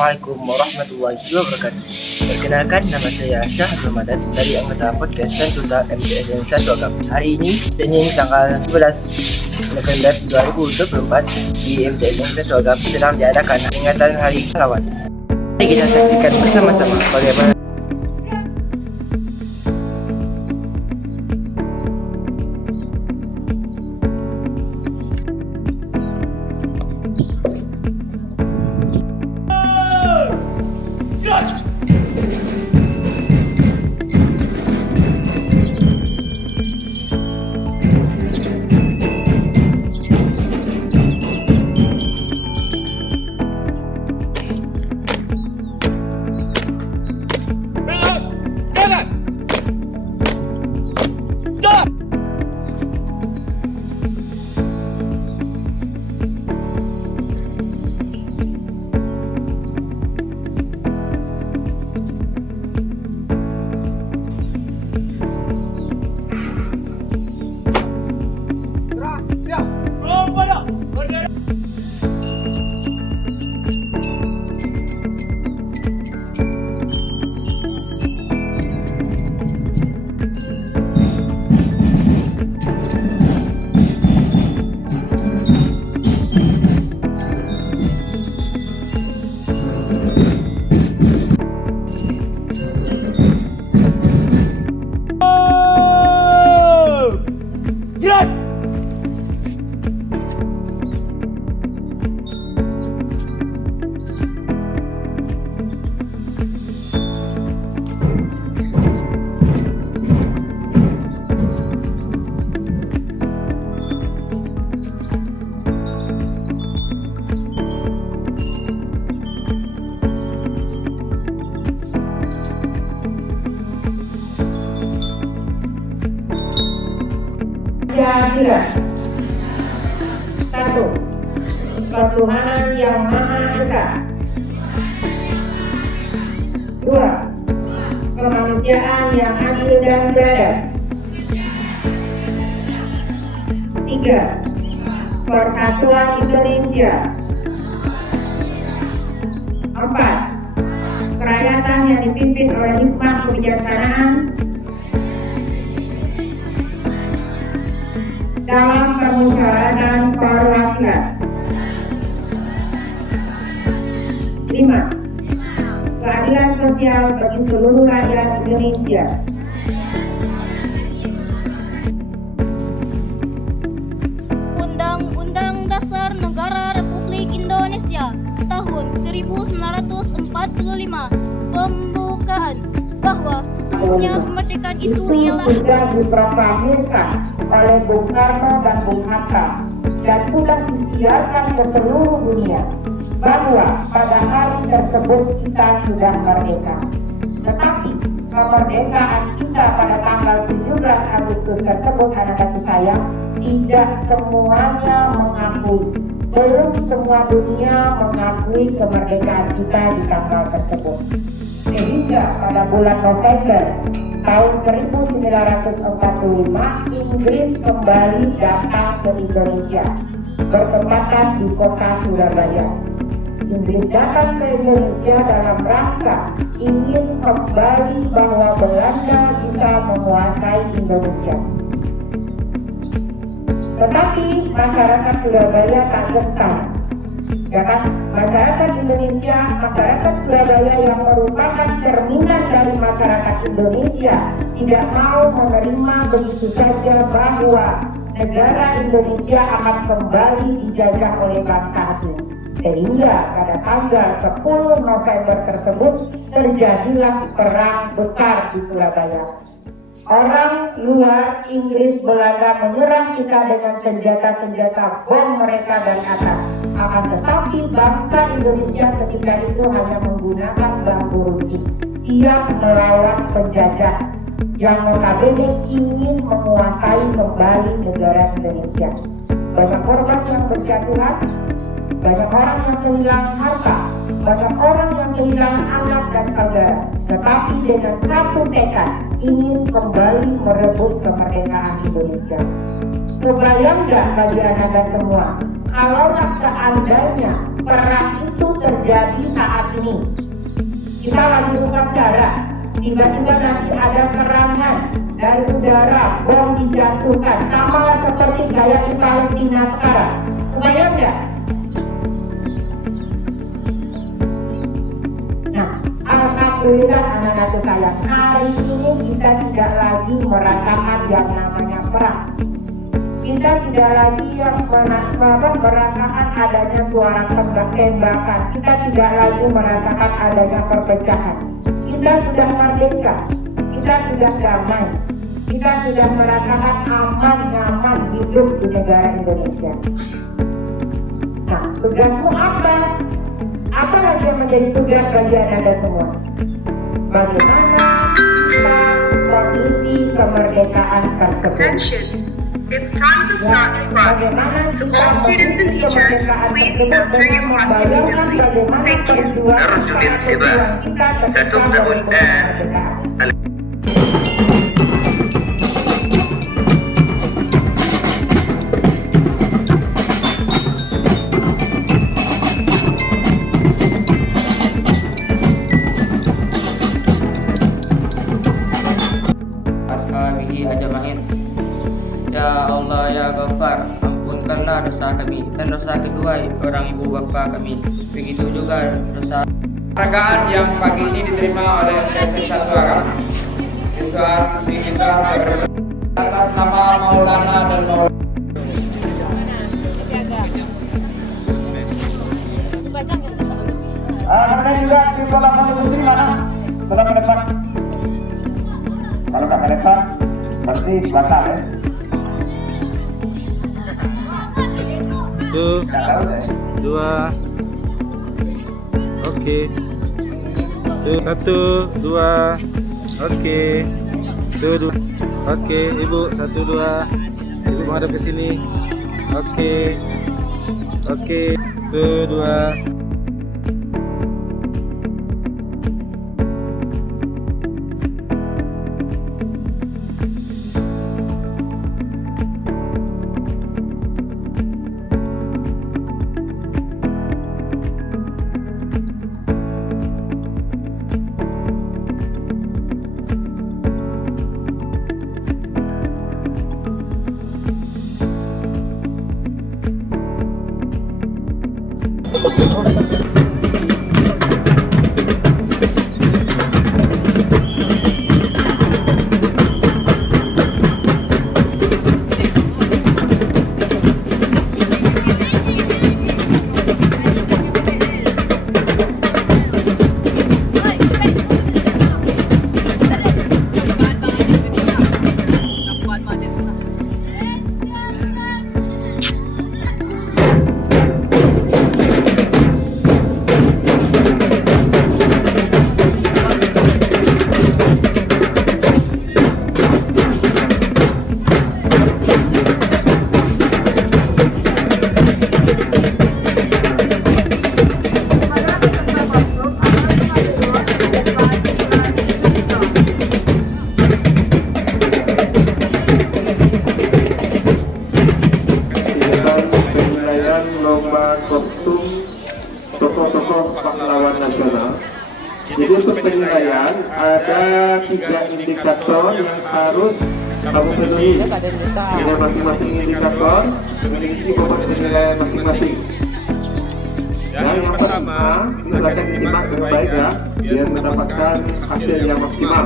Assalamualaikum warahmatullahi wabarakatuh. Perkenalkan, nama saya Syah Ramadan dari anggota podcast Sentuta MTSN 1 Agam. Hari ini, Senin tanggal 11 November 2024 di MTSN 1 Agam sedang diadakan peringatan Hari Pahlawan. Mari kita saksikan bersama-sama bagaimana Pancasila. 1. Ketuhanan yang Maha Esa. 2. Kemanusiaan yang adil dan beradab. 3. Persatuan Indonesia. 4. Kerakyatan yang dipimpin oleh hikmah kebijaksanaan dalam permusyawaratan perwakilan. 5. Keadilan sosial bagi seluruh rakyat Indonesia. Undang-Undang Dasar Negara Republik Indonesia tahun 1945 pembukaan bahwa sesungguhnya kemerdekaan itu ialah sudah diproklamirkan oleh Bung Karno dan Bung Hatta dan sudah disiarkan ke seluruh dunia bahwa pada hari tersebut kita sudah merdeka. Tetapi kemerdekaan kita pada tanggal 17 Agustus tersebut, anak-anak sayang, tidak semuanya mengakui. Belum semua dunia mengakui kemerdekaan kita di tanggal tersebut. Sehingga pada bulan November tahun 1945 Inggris kembali datang ke Indonesia, bertempatan di kota Surabaya. Inggris datang ke Indonesia dalam rangka ingin kembali bahwa Belanda bisa menguasai Indonesia. Tetapi masyarakat Surabaya tak gentar. Ya kan? Masyarakat Indonesia, masyarakat Surabaya yang merupakan cerminan dari masyarakat Indonesia tidak mau menerima begitu saja bahwa negara Indonesia akan kembali dijajah oleh bangsa asing. Sehingga pada tanggal 10 November tersebut terjadilah perang besar di Surabaya. Orang luar, Inggris, Belanda menyerang kita dengan senjata-senjata bom mereka dari atas. Akan tetapi bangsa Indonesia ketika itu hanya menggunakan bambu runcing, siap melawan penjajah yang notabene ingin menguasai kembali negara Indonesia. Banyak korban yang berjatuhan, banyak orang yang kehilangan harta, banyak orang yang kehilangan anak dan saudara. Tetapi dengan satu tekad, ingin kembali merebut kemerdekaan Indonesia. Kebayang nggak bagi Anda semua, kalau seandainya perang itu terjadi saat ini, kita lagi upacara, tiba-tiba nanti ada serangan dari udara, bom dijatuhkan, sama seperti kayak di Palestina sekarang. Kebayang nggak? Nah, alhamdulillah anak-anak sekalian, hari ini kita tidak lagi merasakan yang namanya perang. Kita tidak lagi yang merasakan adanya suara tembakan. Kita tidak lagi merasakan adanya perpecahan. Kita sudah merdeka. Kita sudah damai. Kita sudah merasakan aman, nyaman hidup di negara Indonesia. Nah, tugasmu apa? Apa lagi yang menjadi tugas bagi Anda semua? Bagaimana kita mengisi kemerdekaan tersebut? It's time to start the process. To all students and teachers, please enter your possibilities. Thank you. نرجو الانتباه ستبدأ الآن ashabihi ajmain. Ya Allah ya Ghaffar, ampunkanlah dosa kami dan dosa kedua orang ibu bapa kami. Begitu juga dosa. Penghargaan yang pagi ini diterima oleh Presiden Satu Arab siswa kita atas nama Maulana dan Maulana. Ada juga di kolam muslim mana? Kolam depan. Kalau nggak depan, berarti batal ya. Satu, dua, oke. Satu, dua, oke. Satu, dua, oke. Ibu, satu, dua. Ibu menghadap ke sini. Oke, oke. Satu, dua. tokoh-tokoh pahlawan nasional. Jadi untuk penilaian ada 3 indikator yang harus kamu penuhi. Dengan masing-masing indikator memiliki bobot penilaian masing-masing. Yang pertama, silakan disimak dengan baik ya, biar mendapatkan hasil yang maksimal.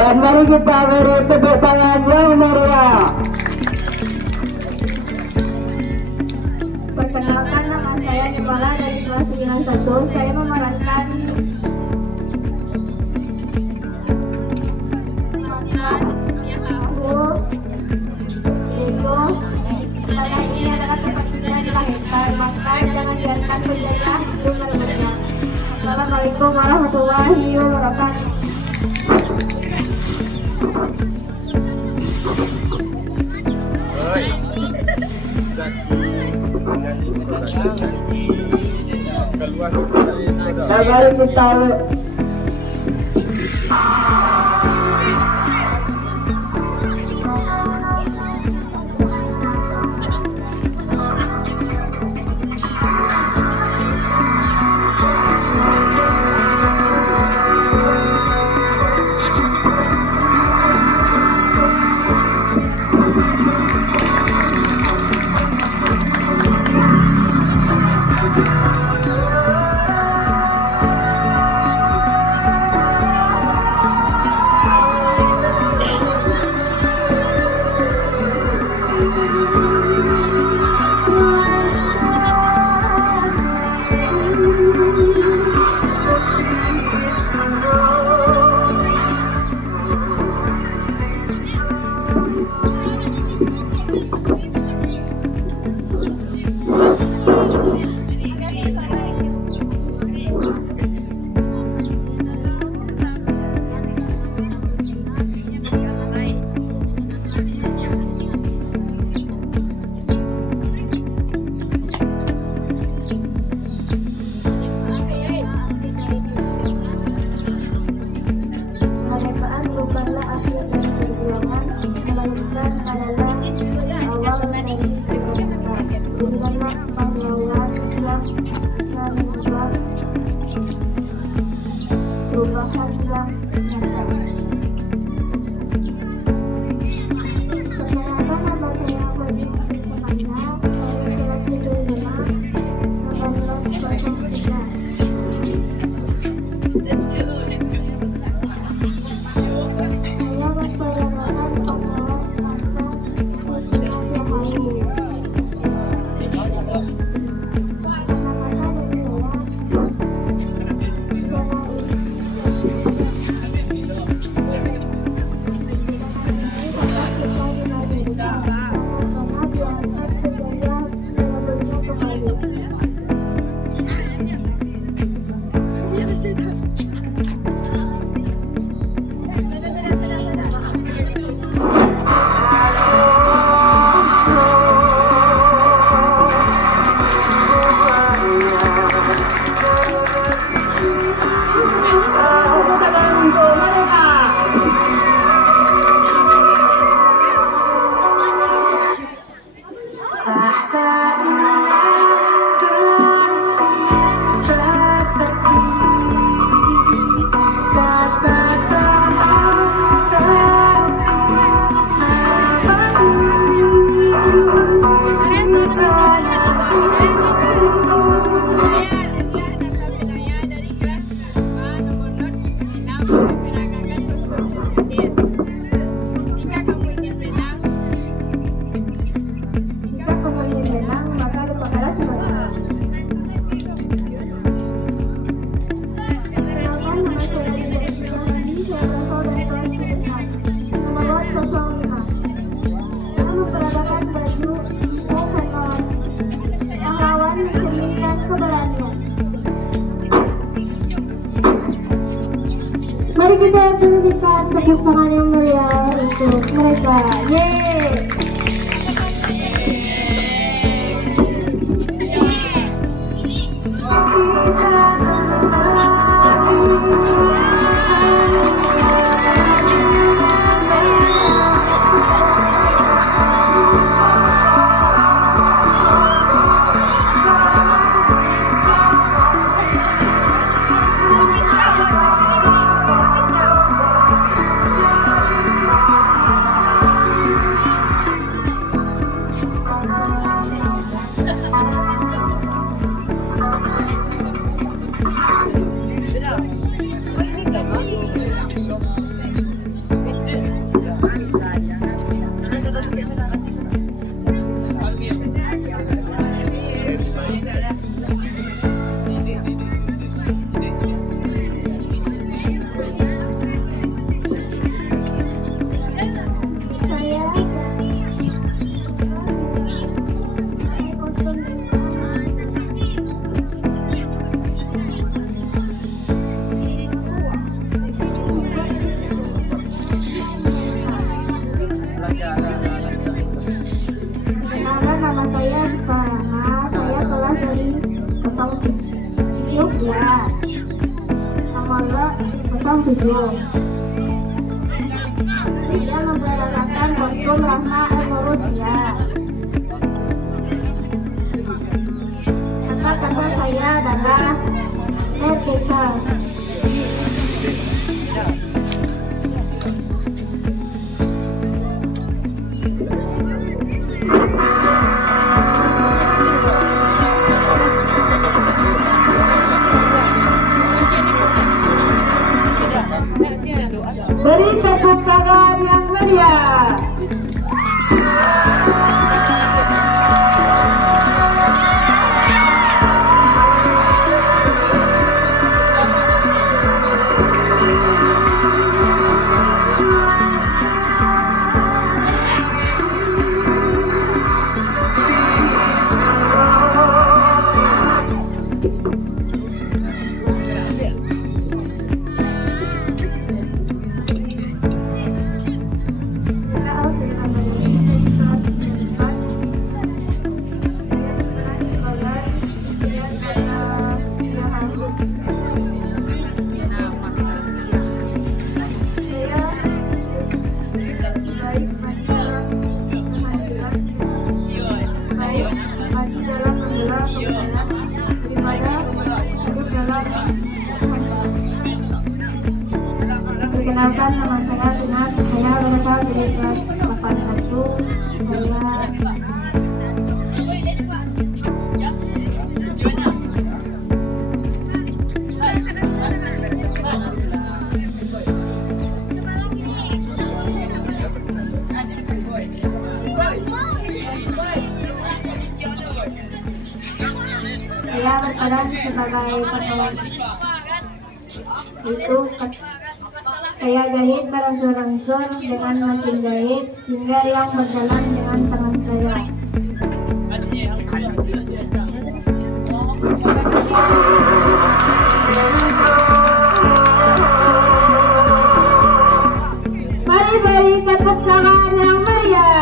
Dan mari kita beri tepuk tangan yang meriah. Perkenalkan, nama saya Nicola dari kelas 91. Saya memerankan Tanah ini adalah tempat kita dilahirkan, maka jangan biarkan penjajah itu merebutnya. Assalamualaikum warahmatullahi wabarakatuh. Mari kita Kemerdekaan bukanlah akhir dari perjuangan, melainkan adalah awal dari kemerdekaan. Berikanlah pahlawan yang membuat perubahan yang nyata. Perkenalkan, nama saya Fadil Fernanda dari kelas 5 1903. Mari kita berikan tepuk tangan yang meriah untuk mereka. Yeay! Dia memperagakan kostum Rahma Al-Marusia. Kakak kandung saya adalah Merdeka. Beri tepuk tangan yang meriah. Perkenalkan, nama saya Rinat. Saya berasal dari kelas 81. Saya berperan sebagai pahlawan. Itu saya jahit berangsur-angsur dengan mesin jahit hingga yang berjalan dengan tangan saya. Mari beri tepuk tangan yang meriah.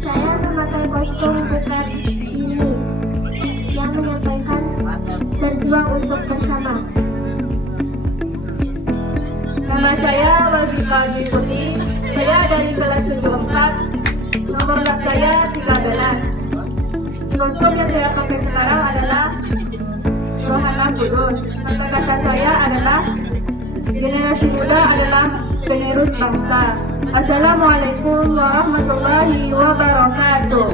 Saya memakai kostum bukan ini yang menyampaikan berjuang untuk bersama. Nama saya Wazika Diikuti. Saya dari kelas 74. Nomor lap saya 13. Kostum yang saya pakai sekarang adalah Rohana Kudus. Kata-kata saya adalah generasi muda adalah penerus bangsa. Assalamualaikum warahmatullahi wabarakatuh.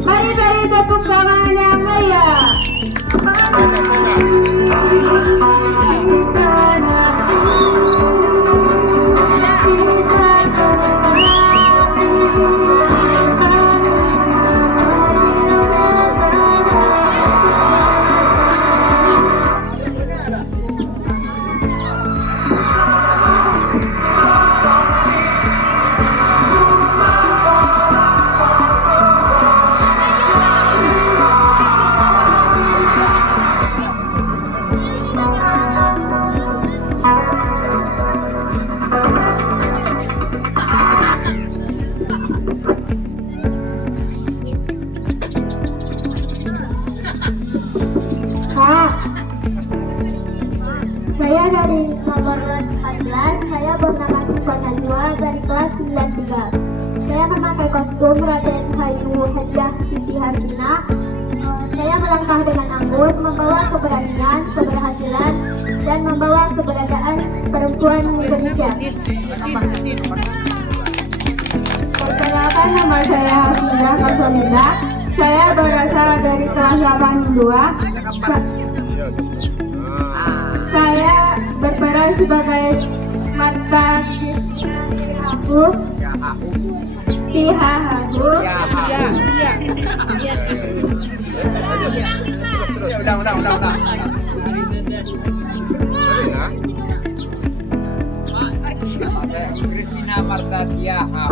Mari beri tepuk tangan yang meriah. Saya dari nomor 14. Saya bernama Siva Najwa dari kelas 93. Saya memakai kostum Raden Hayu Hadiah Siti Harjina. Saya melangkah dengan anggun, membawa keberanian, keberhasilan, dan membawa keberadaan perempuan Indonesia. Perkenalkan, nama saya Hasmina Kasolinda. Saya berasal dari kelas 82. Saya berperan sebagai mata Tihahahu Kristina Marta Tiaha.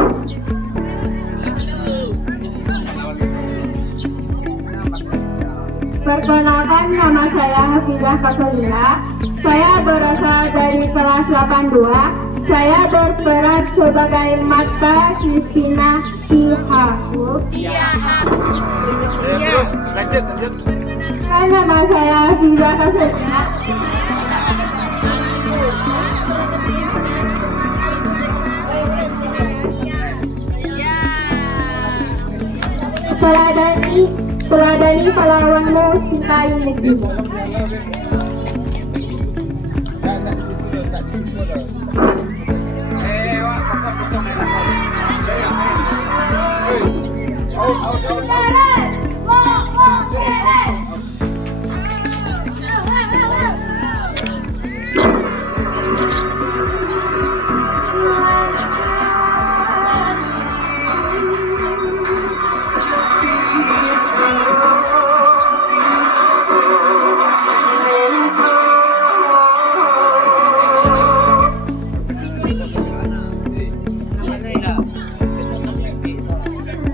Perkenalkan, nama saya Hafizah Fasolila. Saya berasal dari kelas 82. Saya berperan sebagai mata Kristina Tihahahu. Terus lanjut. Nama saya Hafizah Fasolila. Teladani pahlawanmu, cintai negerimu.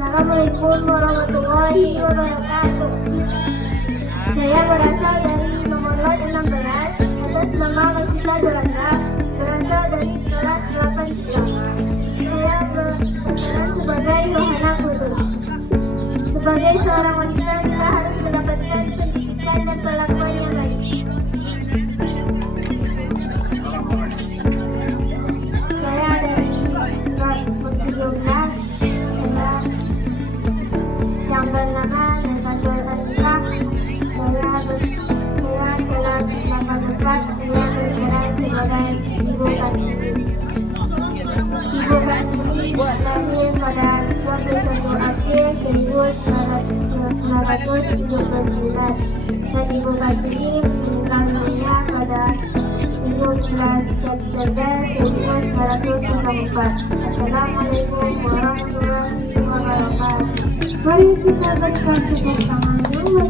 Assalamualaikum warahmatullahi wabarakatuh. Saya berasal dari nomor lot 16 atas nama Masita Dolanda, berasal dari kelas 8 Saya berperan sebagai Rohana Kudus. Sebagai seorang wanita, kita harus mendapatkan pendidikan dan perlakuan yang baik. Saya dari kelas 17 yang bernama Netatul Anita. Saya kelas 18 yang berperan sebagai Ibu Kartini. Ibu Kartini lahir pada 21 April 1979 dan Ibu Kartini meninggal dunia pada 17 September 1994. Assalamualaikum warahmatullahi wabarakatuh. Mari kita bertepuk tangan dulu,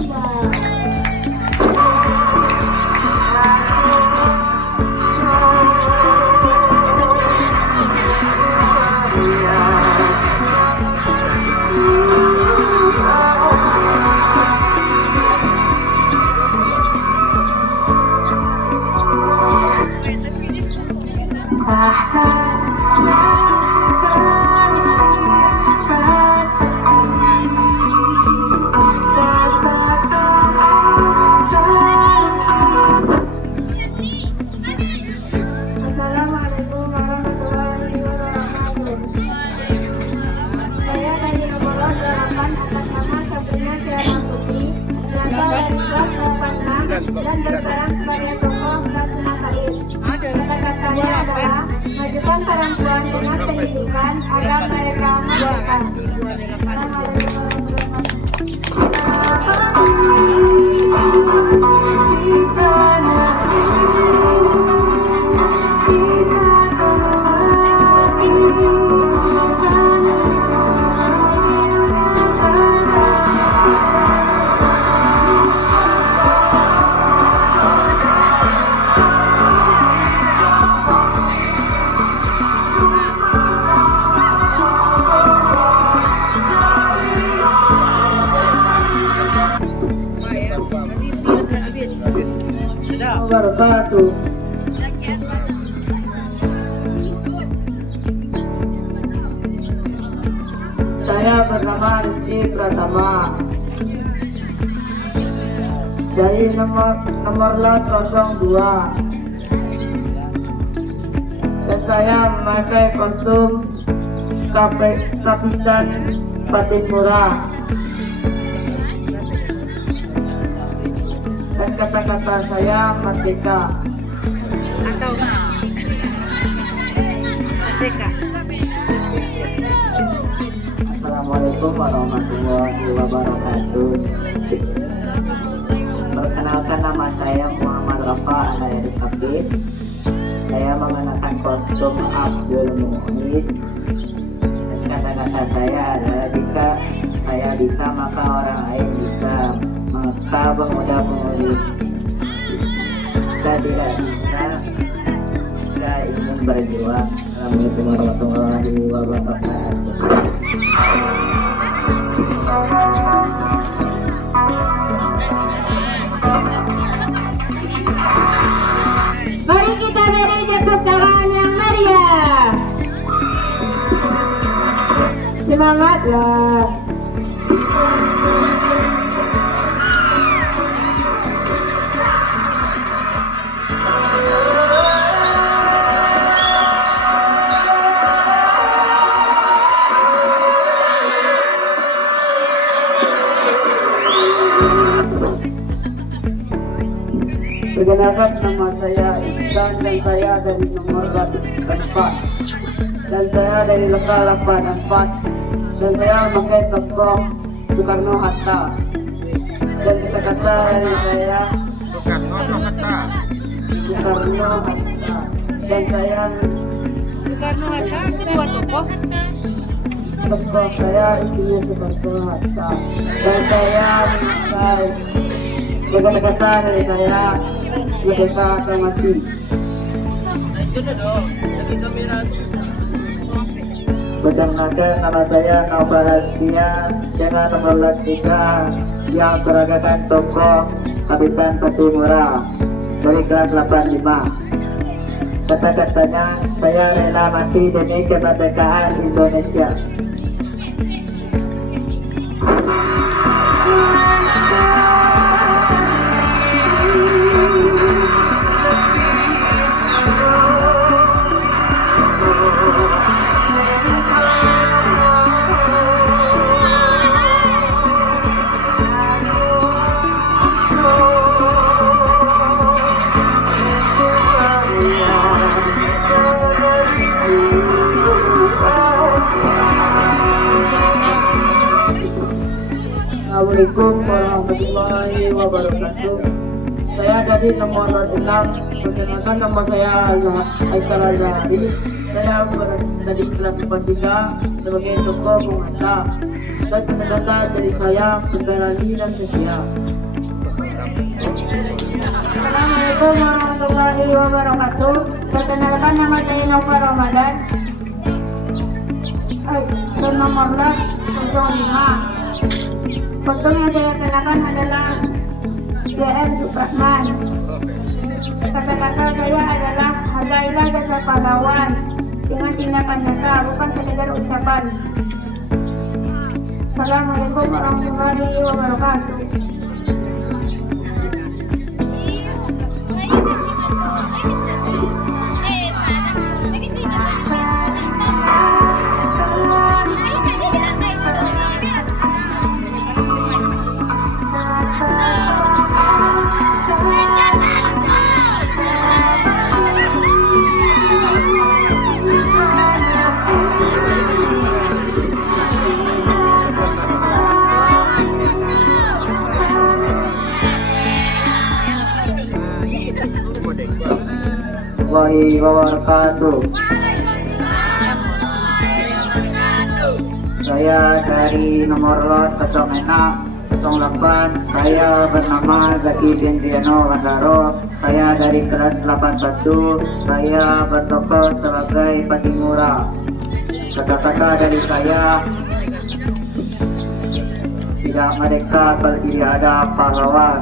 Assalamualaikum warahmatullahi wabarakatuh. Saya dari nomor 8 atas nama Sabrina Tiara Putri, berasal dari kelas 86 dan berperan sebagai tokoh Rasuna Said. Kata-katanya adalah majukan perempuan dengan pendidikan agar mereka merdeka. Wabarakatuh. Saya bernama Rizky Pratama dari nomor lot 02 dan saya memakai kostum Kapitan Patimura. Dan kata-kata saya merdeka. Assalamualaikum warahmatullahi wabarakatuh. Perkenalkan, nama saya Muhammad Rafa Alayari Kabir. Saya mengenakan kostum Abdul Muhid. Kata-kata saya adalah jika saya bisa maka orang lain bisa. Maka pemuda-pemudi jika tidak bisa, jika ingin berjuang. Assalamualaikum warahmatullahi wabarakatuh. Mari kita beri tepuk tangan yang meriah. Semangatlah. Perkenalkan, nama saya Ihsan dan saya dari nomor 4 dan saya dari lokal 84 dan saya memakai tokoh Soekarno Hatta dan kata-kata dari saya Soekarno Hatta dan saya Soekarno Hatta sebuah tokoh. tokoh saya isinya Soekarno Hatta dan saya memakai kata-kata dari saya Merdeka atau Mati. Perkenalkan, nama saya Naufarasia dengan nomor 3 yang beragakan tokoh Kapitan Patimura dari kelas 85. Kata-katanya, saya rela mati demi kemerdekaan Indonesia. Assalamualaikum warahmatullahi wabarakatuh. Saya dari nomor 6. Perkenalkan, nama saya Aikal Azhari. Saya dari kelas 43 sebagai tokoh Bung Hatta. Dan kata-kata dari saya berani dan setia. Assalamualaikum warahmatullahi wabarakatuh. Perkenalkan, nama saya Nova Ramadan. Dan nomor 05. Kostum yang saya kenakan adalah JM Supratman. Kata-kata saya adalah hargailah jasa pahlawan dengan tindakan nyata, bukan sekedar ucapan. Assalamualaikum warahmatullahi wabarakatuh. Warahmatullahi wabarakatuh. Saya dari nomor lot 0608. Saya bernama Zaki Bendriano Wandaro. Saya dari kelas 81. Saya bertokoh sebagai Patimura. Kata-kata dari saya, tidak mereka kalau tidak ada pahlawan.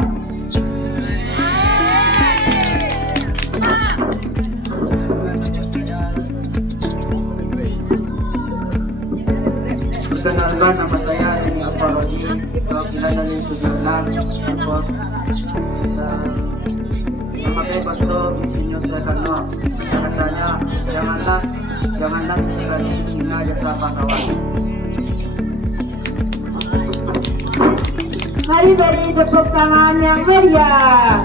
Perkenalkan, nama saya Rini Alfarodi, perwakilan dari Sudirman, Airport, dan memakai kostum Insinyur Soekarno. Kata-katanya, janganlah sekali hina jasa pahlawan. Mari beri tepuk tangan yang meriah.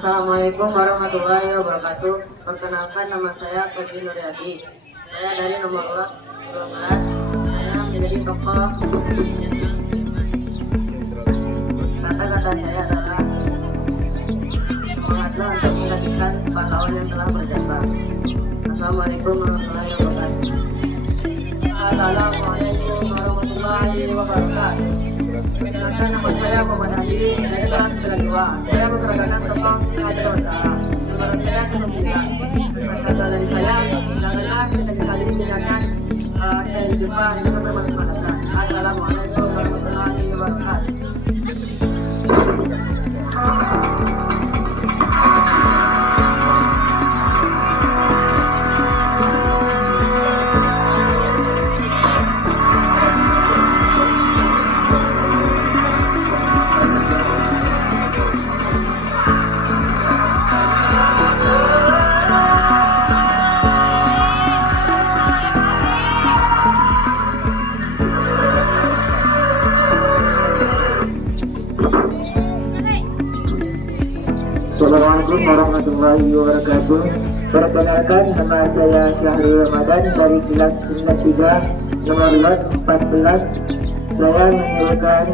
Assalamualaikum warahmatullahi wabarakatuh. Perkenalkan, nama saya Febri Nuryadi. Saya dari nomor 12. Saya menjadi tokoh. Kata-kata saya adalah semangatlah untuk menggantikan pahlawan yang telah berjasa. Assalamualaikum warahmatullahi wabarakatuh. Assalamualaikum warahmatullahi wabarakatuh. Perkenalkan, nama saya Muhammad Ali dari kelas 2. Saya memperagakan tokoh Singaja Utara. Nomor saya 9. Kata dari saya, janganlah kita sekali tindakan saya jumpa dengan bermanfaat. Assalamualaikum warahmatullahi wabarakatuh. Assalamualaikum warahmatullahi wabarakatuh. Perkenalkan, nama saya Syahrul Ramadan dari kelas 93 nomor lot 14. Saya menyanyikan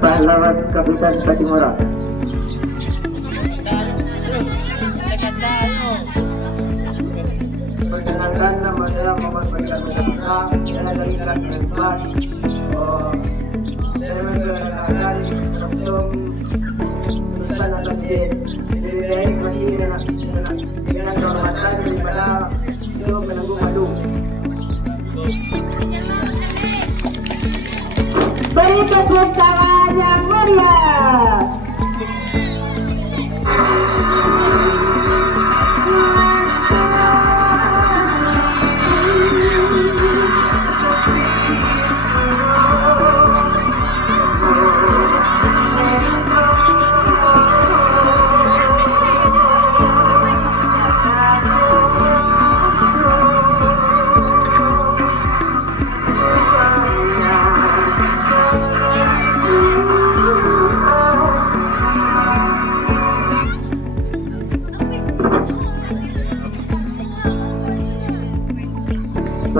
pahlawan Kapitan Patimura. Perkenalkan, nama saya Muhammad Fadilah Patimura. Saya dari kelas 4. Saya memperkenalkan sebelum lulusan akademik. Lebih baik mati dengan kehormatan daripada hidup menanggung malu. Beri tepuk tangan yang meriah.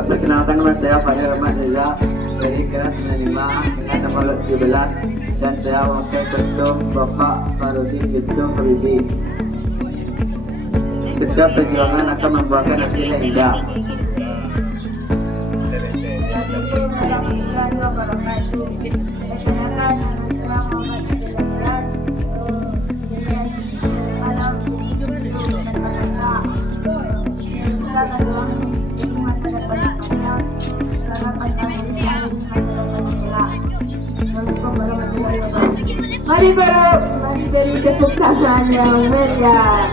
Perkenalkan, nama saya Fadil Ahmad Reza dari kelas 95 dengan nomor 17 dan saya wakil ketum Bapak Farudin Yusuf Rizi. Setiap perjuangan akan membuahkan hasil yang indah. Mari beri tepuk tangan yang meriah.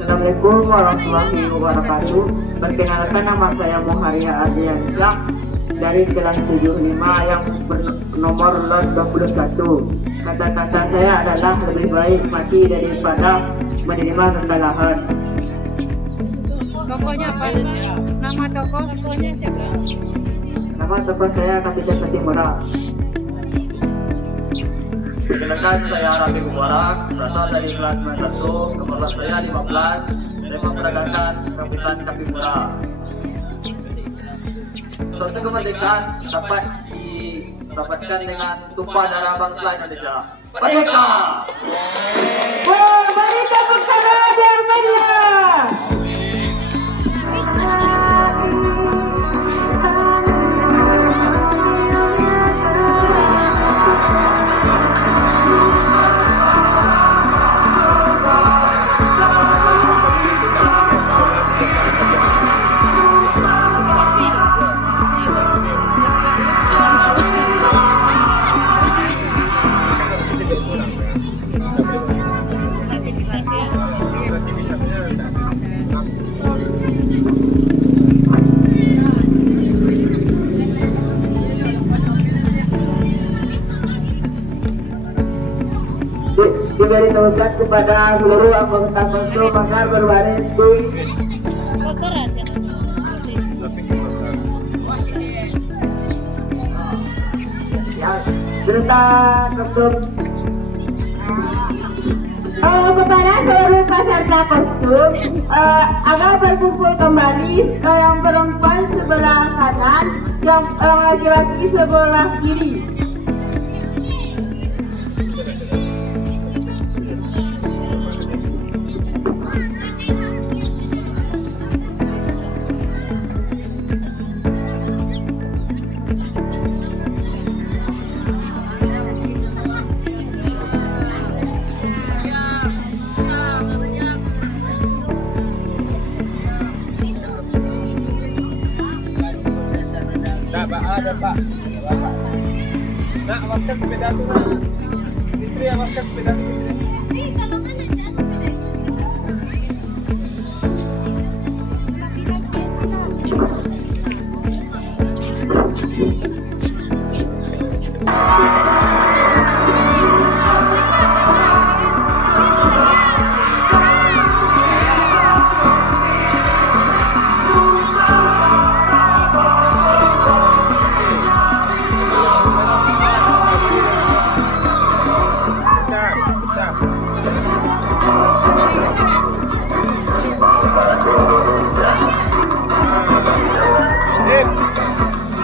Assalamualaikum warahmatullahi wabarakatuh. Perkenalkan, nama saya Muharia Adriansyah dari kelas 75 yang nomor lot 21. Kata-kata saya adalah lebih baik mati daripada menerima kekalahan. Tokohnya apa? Nama tokohnya siapa? Nama tokoh saya Kapitan Patimura. Perkenalkan, saya Rabi Mubarak, berasal dari kelas 91, nomor lot saya 15. Saya memperagakan Kapitan Patimura. Suatu kemerdekaan dapat didapatkan dengan tumpah darah bangsa Indonesia. Merdeka! Mari tepuk tangan yang meriah. Aktivitasnya juga ditujukan kepada seluruh anggota kostum agar berbaris di serta kostum. Kepada seluruh peserta kostum agar berkumpul kembali, yang perempuan sebelah kanan, yang laki-laki sebelah kiri. Ada Pak. Nak, awaskan sepeda tu nak. Fitri, awaskan sepeda tu Fitri.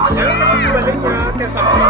Jangan kasih baliknya ke sana.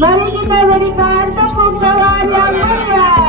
Mari kita berikan tepuk tangan yang meriah.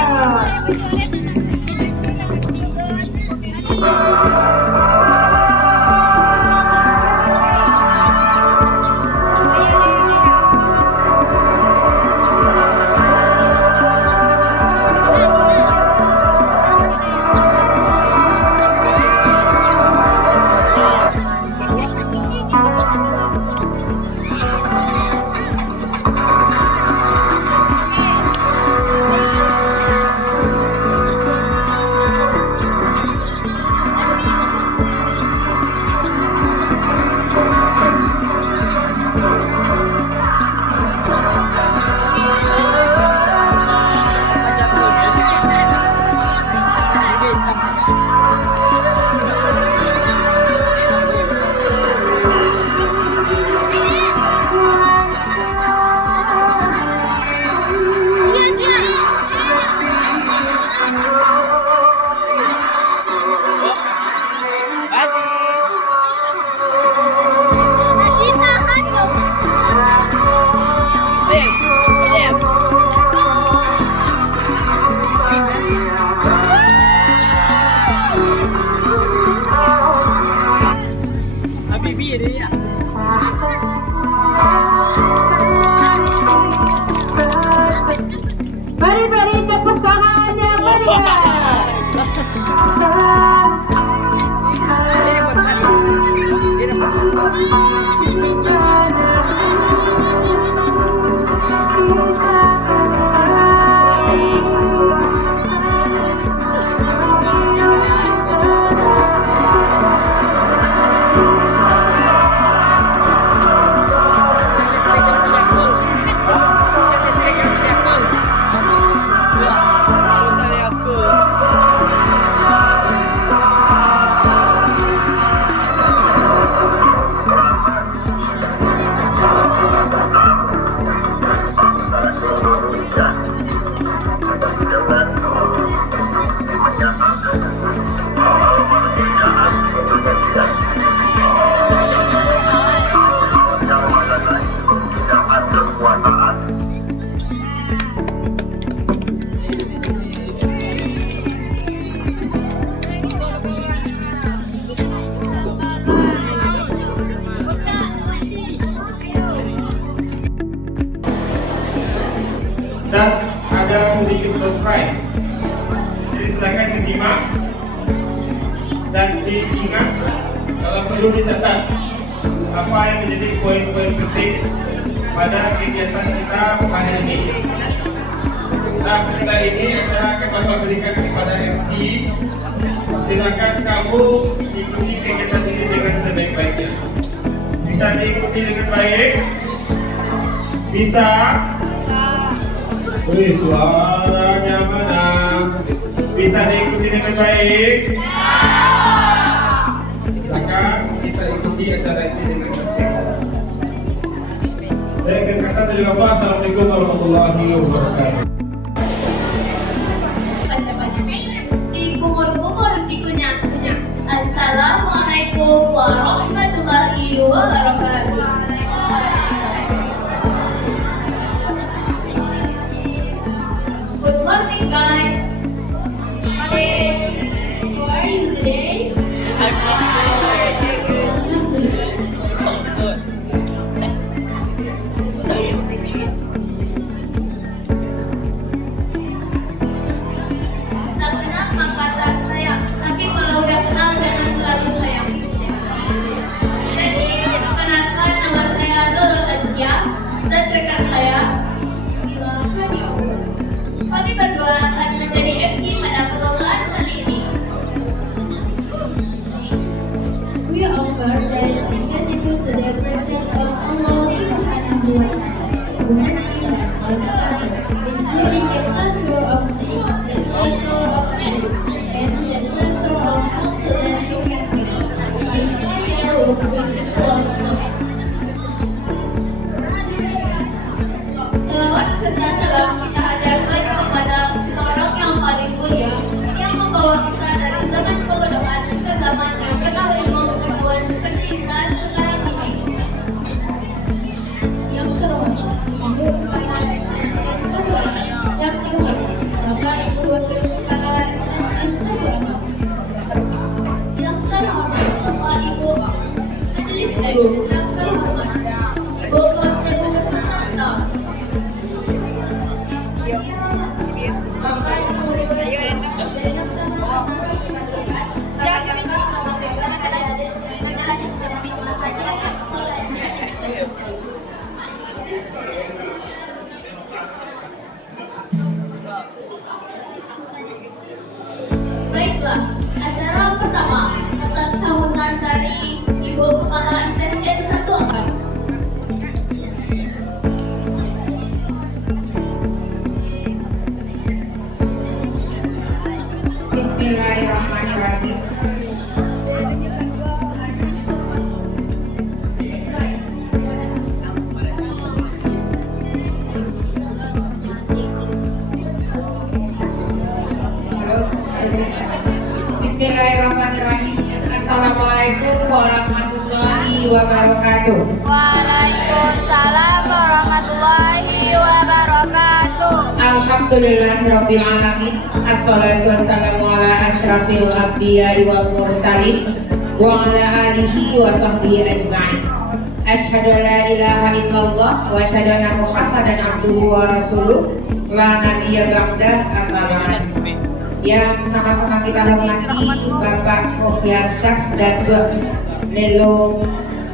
Mari beri tepuk tangan yang meriah. ingat, kalau perlu dicatat apa yang menjadi poin-poin penting pada kegiatan kita hari ini. Nah, setelah ini acara akan Bapak berikan kepada MC. Silakan kamu ikuti kegiatan ini dengan sebaik-baiknya. Bisa diikuti dengan baik? Bisa? Wih, suaranya mana? Bisa diikuti dengan baik? Silakan kita ikuti acara ini dengan baik. Baik, kata dari Bapak, Assalamualaikum warahmatullahi wabarakatuh. Kumur-kumur dikunyah-kunyah. Assalamualaikum warahmatullahi wabarakatuh. Good morning, guys. How are you today? Tak kenal maka tak sayang, tapi kalau udah kenal jangan terlalu sayang. Jadi, perkenalkan nama saya Nurul Azkia dan rekan saya Bila Radio. Kami berdua akan menjadi MC pada perlombaan kali ini. We offer praise and gratitude to the presence of Allah Subhanahu wa Ta'ala, who has given us a pleasure, including the pleasure of seeing, the pleasure of hearing, and the pleasure of also that you can get. This prayer of which you love so much. Selawat serta salam kita hadirkan kepada seseorang yang paling mulia, yang membawa kita dari zaman kebodohan ke zaman yang penuh ilmu pengetahuan seperti saat sekarang ini. Yang terhormat, Ibu Kepala SN Sabuanga. Yang terhormat, Bapak Ibu Wakil Kepala SN Sabuanga. Yang terhormat, Bapak Ibu Majelis Ayu. Yang terhormat, Ibu Ketua beserta staf. Bapak Ibu Baiklah, acara pertama tentang sambutan dari Ibu Kepala SN 1 akan. Bismillahirrahmanirrahim. Bismillahirrahmanirrahim. Assalamualaikum warahmatullahi wabarakatuh. Waalaikumsalam warahmatullahi wabarakatuh. Alhamdulillahirabbil alamin. Assalatu wassalamu ala asyrafil anbiya'i wal mursalin wa ala alihi wa sahbihi ajma'in. Asyhadu an la ilaha illallah wa asyhadu anna Muhammadan abduhu wa rasuluh la nabiyya ba'da amma ba'd. Yang sama-sama kita hormati Bapak Muhyasyah dan Bu Nelo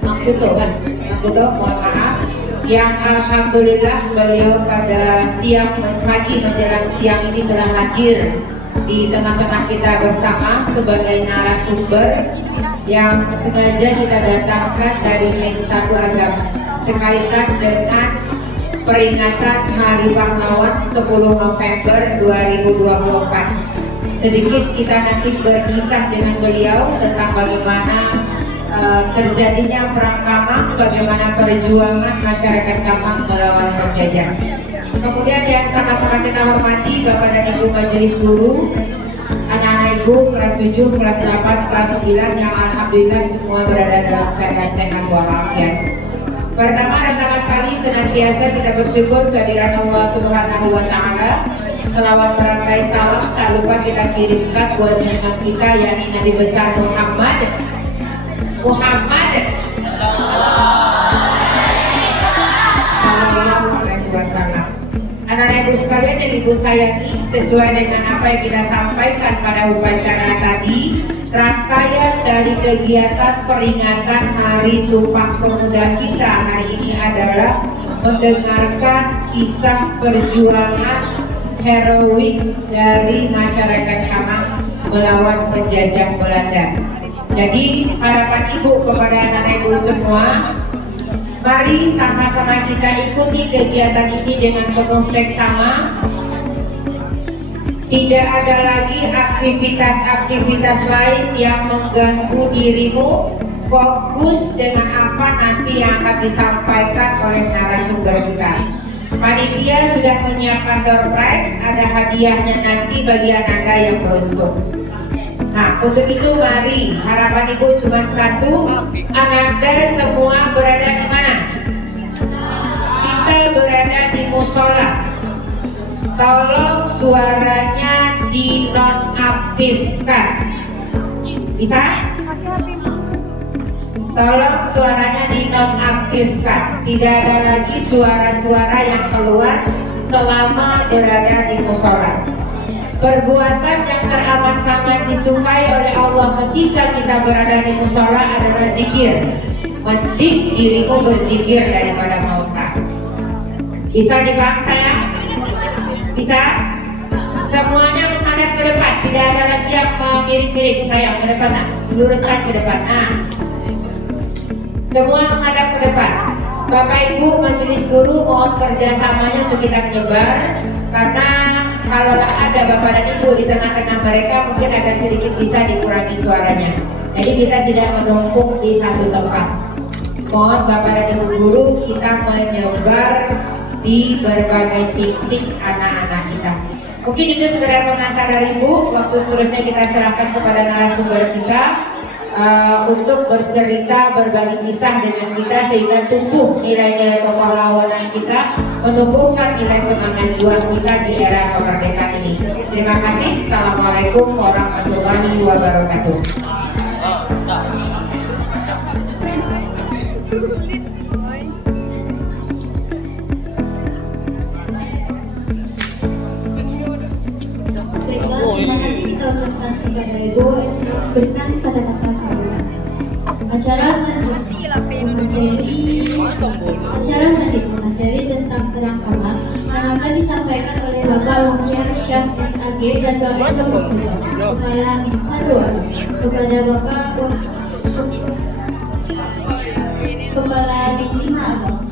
Mangkuto, mohon maaf, yang alhamdulillah beliau pada siang pagi menjelang siang ini telah hadir di tengah-tengah kita bersama sebagai narasumber yang sengaja kita datangkan dari Meng Satu Agama sekaitan dengan peringatan Hari Pahlawan 10 November 2024. Sedikit kita nanti berkisah dengan beliau tentang bagaimana terjadinya perang Kamang, bagaimana perjuangan masyarakat Kamang melawan penjajah. Kemudian yang sama-sama kita hormati Bapak dan Ibu Majelis Guru, anak-anak Ibu kelas 7, kelas 8, kelas 9 yang alhamdulillah semua berada dalam keadaan sehat walafiat. Pertama dan pertama sekali senantiasa kita bersyukur kehadiran Allah Subhanahu wa Ta'ala. Selawat merangkai salam tak lupa kita kirimkan buat junjungan kita yakni Nabi besar Muhammad Sallallahu Alaihi Wasallam. Anak-anak Ibu sekalian yang Ibu sayangi, sesuai dengan apa yang kita sampaikan pada upacara tadi, rangkaian dari kegiatan peringatan Hari Sumpah Pemuda kita hari ini adalah mendengarkan kisah perjuangan heroik dari masyarakat Kamang melawan penjajah Belanda. Jadi harapan Ibu kepada anak Ibu semua, mari sama-sama kita ikuti kegiatan ini dengan penuh seksama. Tidak ada lagi aktivitas-aktivitas lain yang mengganggu dirimu. Fokus dengan apa nanti yang akan disampaikan oleh narasumber kita. Panitia sudah menyiapkan door prize, ada hadiahnya nanti bagi Anda yang beruntung. Nah, untuk itu mari, harapan Ibu cuma satu, Anda semua berada di mana? Kita berada di musola. Tolong suaranya dinonaktifkan. Bisa? Tolong suaranya dinonaktifkan. Tidak ada lagi suara-suara yang keluar selama berada di musola. Perbuatan yang teramat sangat disukai oleh Allah ketika kita berada di musola adalah zikir. Mending dirimu berzikir daripada mautkan. Bisa dipahami saya? Bisa? Semuanya menghadap ke depan. Tidak ada lagi yang miring-miring. Saya ke depan, nah. Luruskan ke depan. Nah. Semua menghadap ke depan. Bapak Ibu majelis guru mohon kerjasamanya untuk kita menyebar, karena kalau ada Bapak dan Ibu di tengah-tengah mereka mungkin agak sedikit bisa dikurangi suaranya. Jadi kita tidak menumpuk di satu tempat. Mohon Bapak dan Ibu guru kita menyebar di berbagai titik anak-anak kita. Mungkin itu sekedar pengantar dari Ibu. Waktu seterusnya kita serahkan kepada narasumber kita untuk bercerita, berbagi kisah dengan kita sehingga tumbuh nilai-nilai kepahlawanan kita, menumbuhkan nilai semangat juang kita di era kemerdekaan ini. Terima kasih. Assalamualaikum warahmatullahi wabarakatuh. Terima kasih kita ucapkan kepada Ibu yang memberikan kata-kata saya. Acara selanjutnya materi tentang Perang Kamang yang akan disampaikan oleh Bapak Wakil Syaf SAG dan Bapak Kepala Min 1 kepada Bapak Kepala Min 5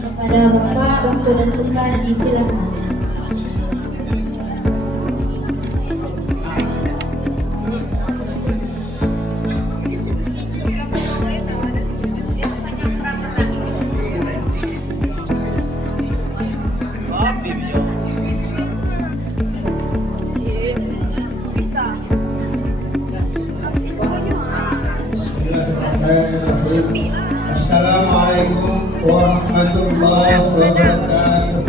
kepada Bapak Waktu dan Tukar disilakan. Assalamualaikum warahmatullahi wabarakatuh.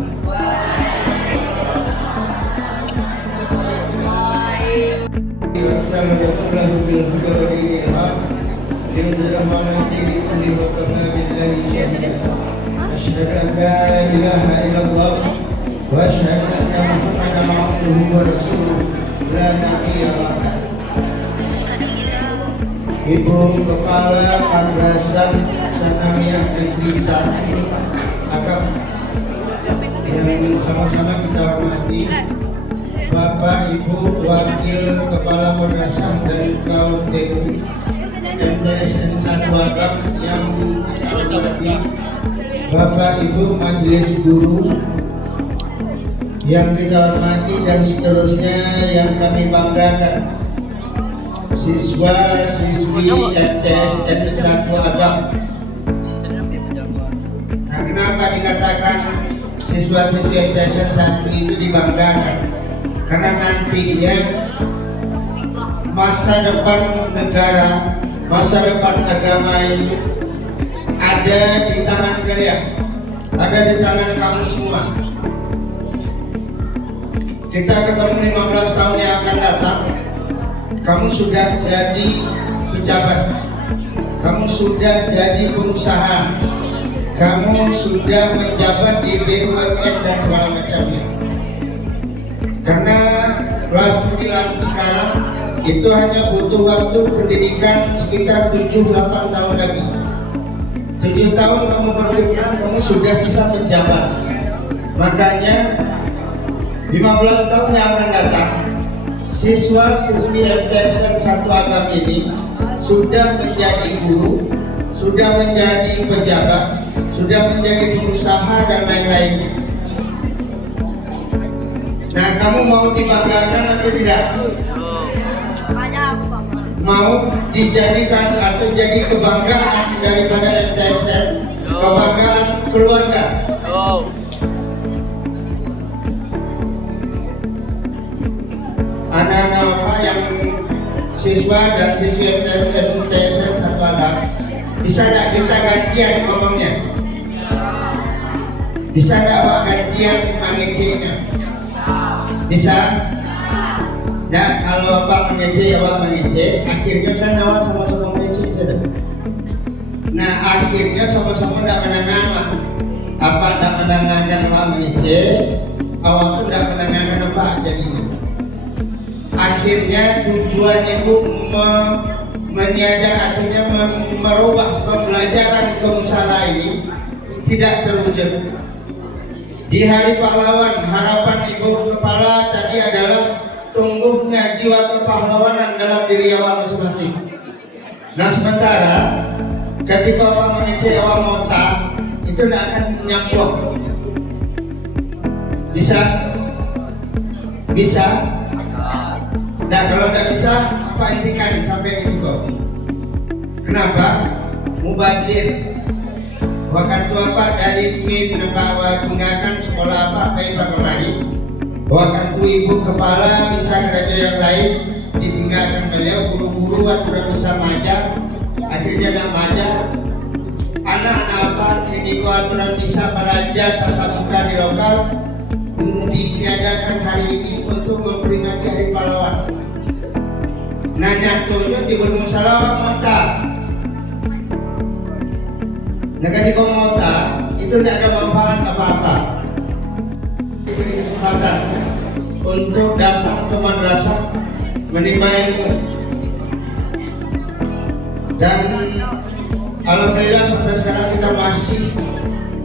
Asyhadu an la ilaha illallah wa asyhadu anna Muhammadan abduhu wa rasuluh la nabiyya ba'dah. Ibu Kepala Madrasah Sanawiyah Negeri 1 Akam yang sama-sama kita hormati, Bapak Ibu Wakil Kepala Madrasah dan kaum TU MTSN 1 Akam yang kita hormati, Bapak Ibu Majelis Guru yang kita hormati, dan seterusnya yang kami banggakan, siswa-siswi MTSN 1 Akam. Nah, kenapa dikatakan siswa-siswi MTSN 1 itu dibanggakan? Karena nantinya masa depan negara, masa depan agama itu ada di tangan kalian, ada di tangan kamu semua. Kita ketemu 15 tahun yang akan datang, kamu sudah jadi pejabat, kamu sudah jadi pengusaha, kamu sudah menjabat di BUMN dan segala macamnya. Karena kelas 9 sekarang itu hanya butuh waktu pendidikan sekitar 7-8 tahun lagi. 7 tahun kamu berkegiatan, kamu sudah bisa menjabat. Makanya 15 tahun yang akan datang, siswa-siswi MTSN 1 Agam ini sudah menjadi guru, sudah menjadi pejabat, sudah menjadi pengusaha dan lain-lainnya. Nah, kamu mau dibanggakan atau tidak? Mau dijadikan atau jadi kebanggaan daripada MTSN, kebanggaan keluarga? Anak-anak apa yang siswa dan siswi MTSN 1 Agam, bisa tidak kita gantian ngomongnya? Bisa tidak Pak gantian mengecehnya? Bisa? Nah, kalau Bapak mengeceh ya Bapak mengeceh, akhirnya kan awak sama-sama mengeceh saja. Nah, akhirnya sama-sama tidak menangan. Apa tidak menangankan Bapak mengeceh, awak pun tidak menangankan apa jadinya. Akhirnya tujuannya itu meniadakan, artinya merubah pembelajaran kemusala ini tidak terwujud. Di Hari Pahlawan, harapan Ibu Kepala tadi adalah tumbuhnya jiwa kepahlawanan dalam diri awak masing-masing. Nah, sementara ketika awak mengecek awak mota, itu tidak akan nyamplok. Bisa? Bisa? Nah, kalau tidak bisa, apa hentikan sampai di situ. Kenapa? Mubazir. Waktu apa dari min bawa tinggalkan sekolah apa baik kemari. Waktu Ibu Kepala bisa kerja yang lain ditinggalkan beliau, guru-guru aturan bisa maja, akhirnya tidak maja. Anak-anak apa ini aturan bisa belajar tatap muka di lokal, ditiadakan hari ini untuk memperingati Hari Pahlawan. Nah, nyatunya di bermusalah mata. Nah, ketika mota itu tidak ada manfaat apa-apa. Diberi kesempatan untuk datang ke madrasah menimba ilmu. Dan alhamdulillah sampai sekarang kita masih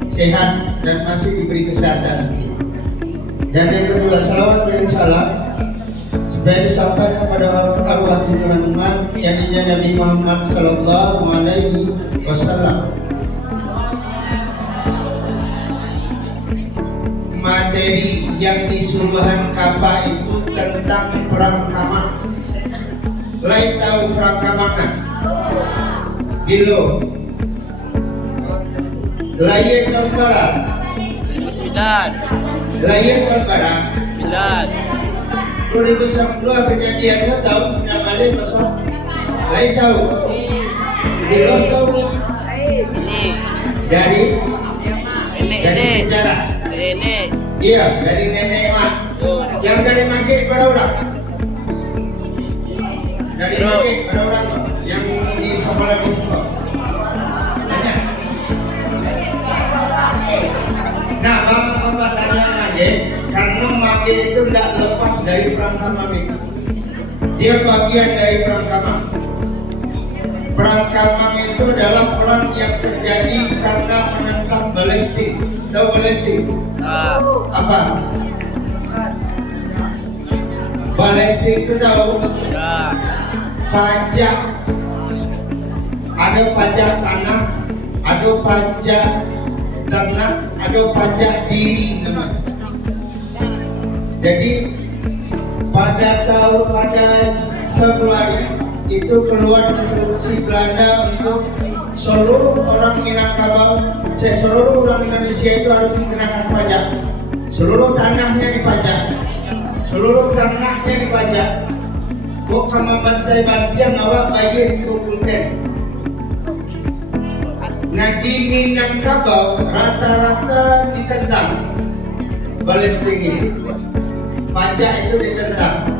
sehat dan masih diberi kesehatan. Dan yang kedua, salawat dan salam supaya disampaikan kepada arwah junjungan yakni Nabi Muhammad sallallahu alaihi wasallam. Materi yang disuruhan Kapa itu tentang perang Kamang. Lain tahu perang Kamangan? Bilo. Lain tahun barat. 2009. Lain tahun barat. 9. 2010 kejadiannya tahun 9 masuk. Lain tahu? Bilo tahu? Ini. Dari sejarah. Nenek. Iya, dari nenek mak. Yang dari Magik berapa orang? Dari Magik berapa orang? Yang di sekolah di sekolah. Tanya. Nah, bapak tanya Magik, karena Magik itu tidak lepas dari perang Kamang itu. Dia bagian dari perang Kamang. Perang Kamang itu adalah perang yang terjadi karena menentang Palestina. Tahu Palestina? Apa? Palestina itu tahu? Pajak. Ada pajak tanah, ada pajak ternak, ada pajak diri. Jadi pada Februari itu keluar instruksi Belanda untuk seluruh orang Minangkabau, seluruh orang Indonesia itu harus dikenakan pajak. Seluruh tanahnya dipajak, seluruh tanahnya dipajak. Bukan membantai bantian awak bayi dikumpulkan. Nah, di Minangkabau rata-rata ditentang Palestina ini. Pajak itu ditentang.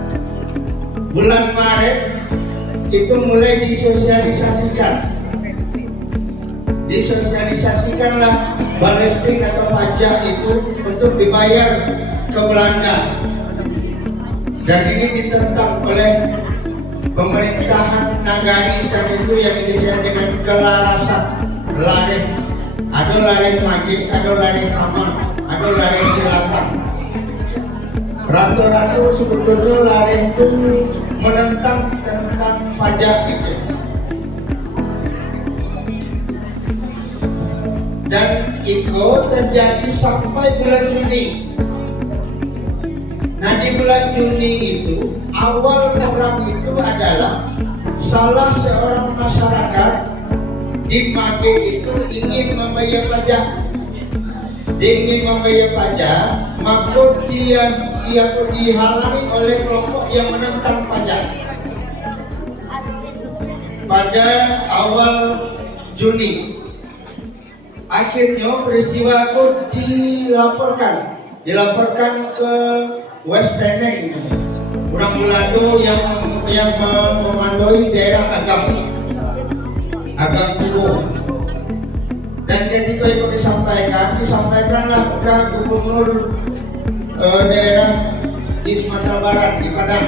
Bulan Maret itu mulai disosialisasikanlah Palestina atau pajak itu untuk dibayar ke Belanda. dan ini ditentang oleh pemerintahan Nagari saat itu yang didirikan dengan kelarasan lareh, ada lareh magi, ada lareh kamang, ada lareh jelatang. Ratu-ratu sebetulnya lareh itu menentang tentang pajak itu. Dan itu terjadi sampai bulan Juni. Nah di bulan Juni itu awal orang itu adalah salah seorang masyarakat di Mage itu ingin membayar pajak. Dia ingin membayar pajak, maka dia dihalangi oleh kelompok yang menentang pajak. Pada awal Juni, akhirnya peristiwa itu dilaporkan ke West Teneng, orang Belanda yang memandoi daerah Agam Tubuh. Dan ketika itu disampaikanlah ke gubernur daerah di Sumatera Barat di Padang,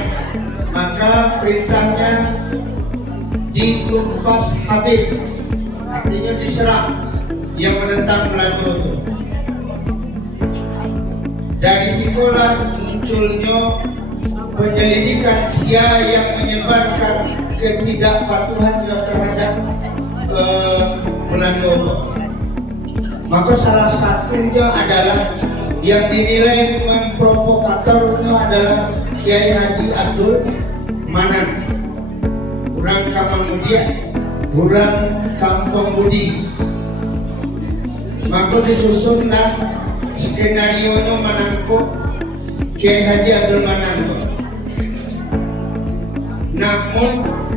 maka perintahnya ditumpas habis, artinya diserang yang menentang Belanda itu. Dari situlah munculnya penyelidikan SIA yang menyebarkan ketidakpatuhan terhadap Belanda. Maka salah satunya adalah yang dinilai memprovokatornya adalah Kiai Haji Abdul Manan, orang Kamangmudia, orang Kampung Budi. Maka disusunlah skenario nya menangkap Kiai Haji Abdul Manan. Namun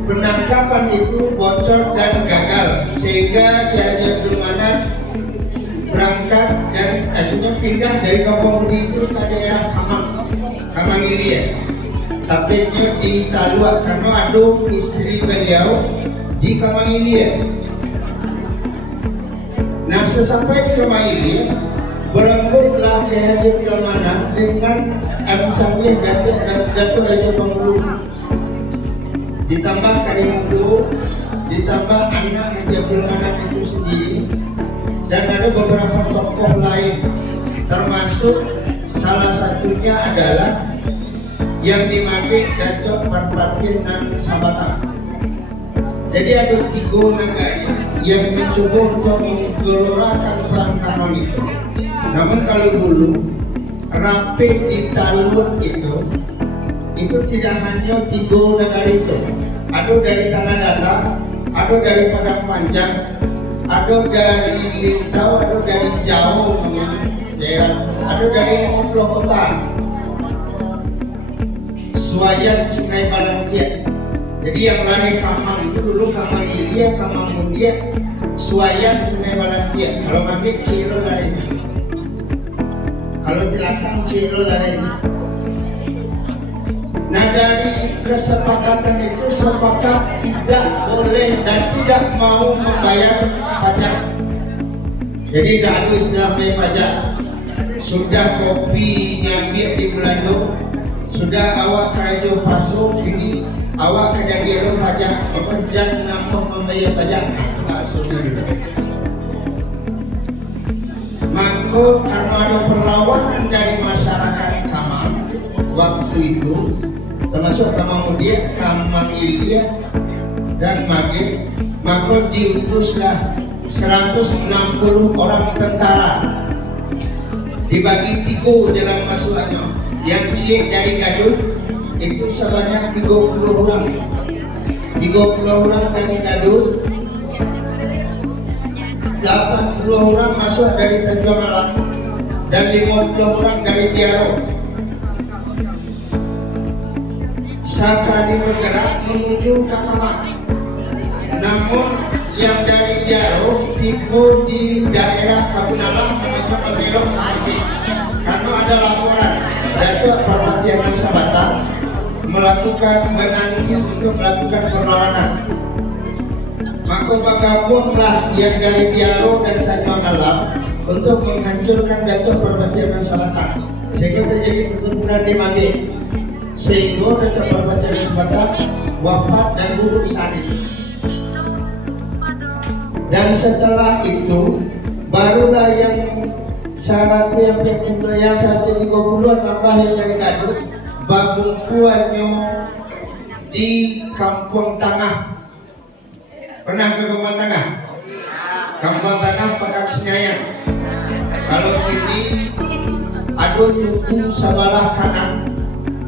penangkapan itu bocor dan gagal, sehingga Kiai Haji Abdul Manan berangkat dan akhirnya pindah dari Kampung Budi itu ke daerah Kamang Ilia. Tapi di Talua karena ada istri beliau di Kamang Ilia. Nah sesampai di Kamang Ilia, berembutlah Kiai Haji Abdul Manan dengan misalnya Datuk Raja Pengulu, ditambah Karimundu, ditambah anak Haji Abdul Manan itu sendiri, dan ada beberapa tokoh lain, termasuk salah satunya adalah yang dimakai Datuk Parpatin Nang Sabata. Jadi ada 3 nagari yang mencoba untuk menggelorakan perang Kamang itu. Namun kalau dulu Rapi di Talun itu tidak hanya 3 nagari itu. Ada dari Tanah Datar, ada dari Padang Panjang, ada dari Lintau, ada dari Jauh daerah, ada dari 50 kota. Suayan Sungai Balantian. Jadi yang lari Kamang itu dulu Kamang Ilia, Kamang Mundia, Suayan Sungai Balantian. Kalau mati Ciro lari. Kalau Jelakang Ciro lari. Nah dari kesepakatan itu sepakat tidak boleh dan tidak mau membayar pajak. Jadi tidak ada istilah bayar pajak. Sudah kopi nyambil di Belanda, sudah awak kerajo pasok, ini awak kena gero pajak, jangan nampak membayar pajak. Maka karena ada perlawanan dari masyarakat Kamang waktu itu, termasuk Kamang Mudia, Kamang Ilia, dan Mage, maka diutuslah 160 orang tentara dibagi 3 jalan masuknya. Yang cilik dari Gadut itu sebanyak 30 orang. 30 orang dari Gadut, 80 orang masuk dari Tanjung Alam, dan 50 orang dari Biaro. Saka bergerak menuju ke Kamang. Namun yang dari Biaro tiba di daerah Kabunalam menuju belok lagi. Karena ada laporan Datuk Parpatin Nang Sabata menanti untuk melakukan perlawanan. Maka bergabunglah yang dari Biaro dan Tanjung Alam untuk menghancurkan Datuk Parpatin Nang Sabata, sehingga terjadi pertempuran di Mage. sehingga Datuk Berbaca dan Sebatang wafat dan gugur saat itu. Dan setelah itu barulah yang 130 tambah yang dari Gadut babungkuannya di Kampung Tengah. Pernah ke Kampung Tengah? Kampung Tengah Pekan Senayan. Kalau ini ada tubuh sebelah kanan,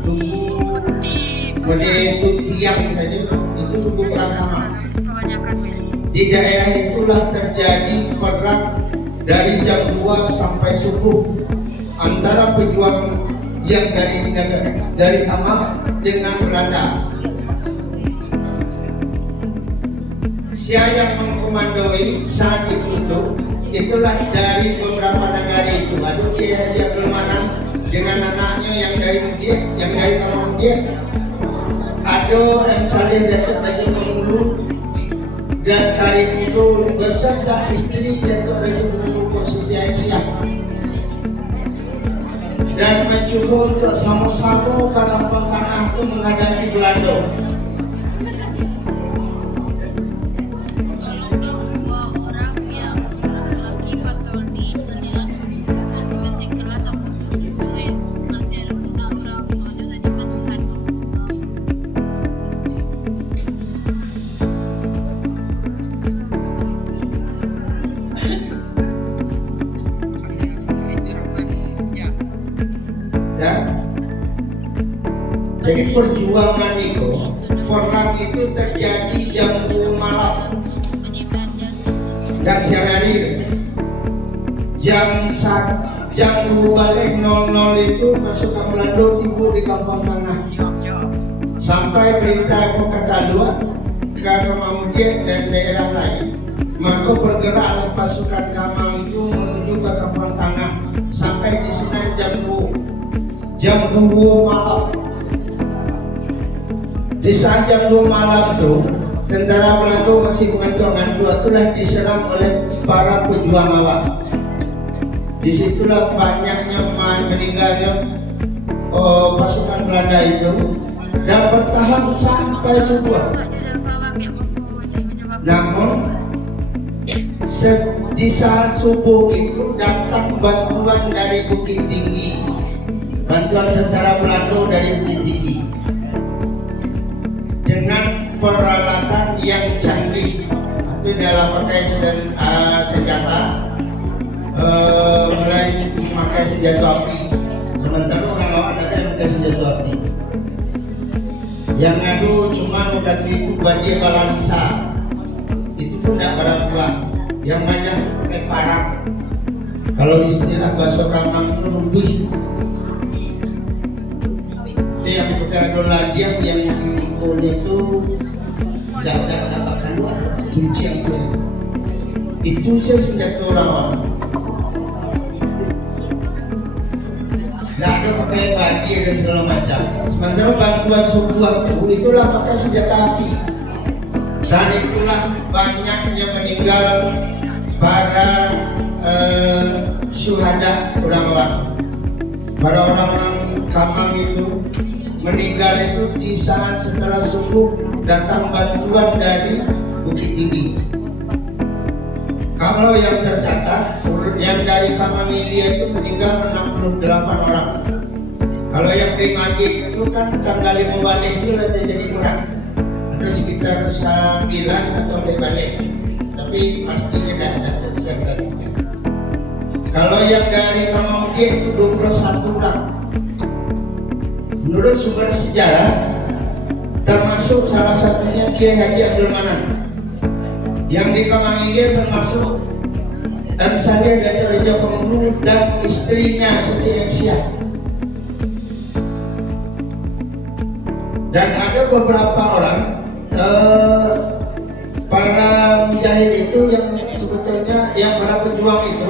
tubuh tiang saja, itu tubuh pertama. Di daerah itulah terjadi perang dari jam 2 sampai subuh antara pejuang yang dari Kamang dengan Belanda. Siapa yang mengkomandoi saat itu itulah dari beberapa negara itu. Aduh, dia Abdulmanan dengan anaknya yang dari Kamang dia. Aduh, M. Saleh Datuk Haji Pengulu dan Karim Mudo beserta istri Datuk Haji Pengulu Siti Aisyah, dan mencoba untuk sama-sama ke Kampung Tengah itu menghadapi Belanda. Jadi perjuangan itu, perang itu terjadi jam 2 malam dan siang hari. Jam 2 balik 00 itu pasukan Belanda tiba di Kampung Tengah. Sampai perintah Pokatalua ke Kamanggia dan daerah lain. Maka bergeraklah pasukan Kamang itu menuju ke Kampung Tengah sampai di sana jam 2 malam. Di saat jam 2 malam itu, tentara Belanda masih mengantuk-antuk, itulah diserang oleh para pejuang awak. Disitulah banyaknya meninggalnya pasukan Belanda itu dan bertahan sampai subuh. Namun di saat subuh itu datang bantuan dari Bukit Tinggi, bantuan tentara Belanda dari Bukit Tinggi dengan peralatan yang canggih. Itu dalam pakai senjata, mulai memakai senjata api. Sementara orang lawan ada yang pakai senjata api. Yang ngadu cuma waktu itu badia balansa, itu pun tidak barang kuat. Yang banyak itu pakai parang. Kalau istilah bahasa Kamang itu lebih. Itu yang pakai doladian yang itu tidak keluar kunci yang itu saya senjata orang. Tidak ada pakai badi dan segala macam. Sementara bantuan subuh itulah pakai senjata api. Saat itulah banyaknya meninggal para syuhada orang-orang. Para orang-orang Kamang itu meninggal itu di saat setelah subuh datang bantuan dari Bukit Tinggi. Kalau yang tercatat yang dari Kamang India itu meninggal 68 orang. Kalau yang di Maggi itu kan tanggal 5 balik itu jadi kurang. Ada sekitar 9 atau 5 balik. Tapi pastinya tidak bisa dikasihkan. Kalau yang dari Kamang India itu 21 orang. Menurut sumber sejarah, termasuk salah satunya Kiai Haji Abdulmanan. Yang di Kamang India termasuk M. Saleh Datuk Haji Pengulu dan istrinya Siti Aisyah. Dan ada beberapa orang para mujahid itu yang sebetulnya yang para pejuang itu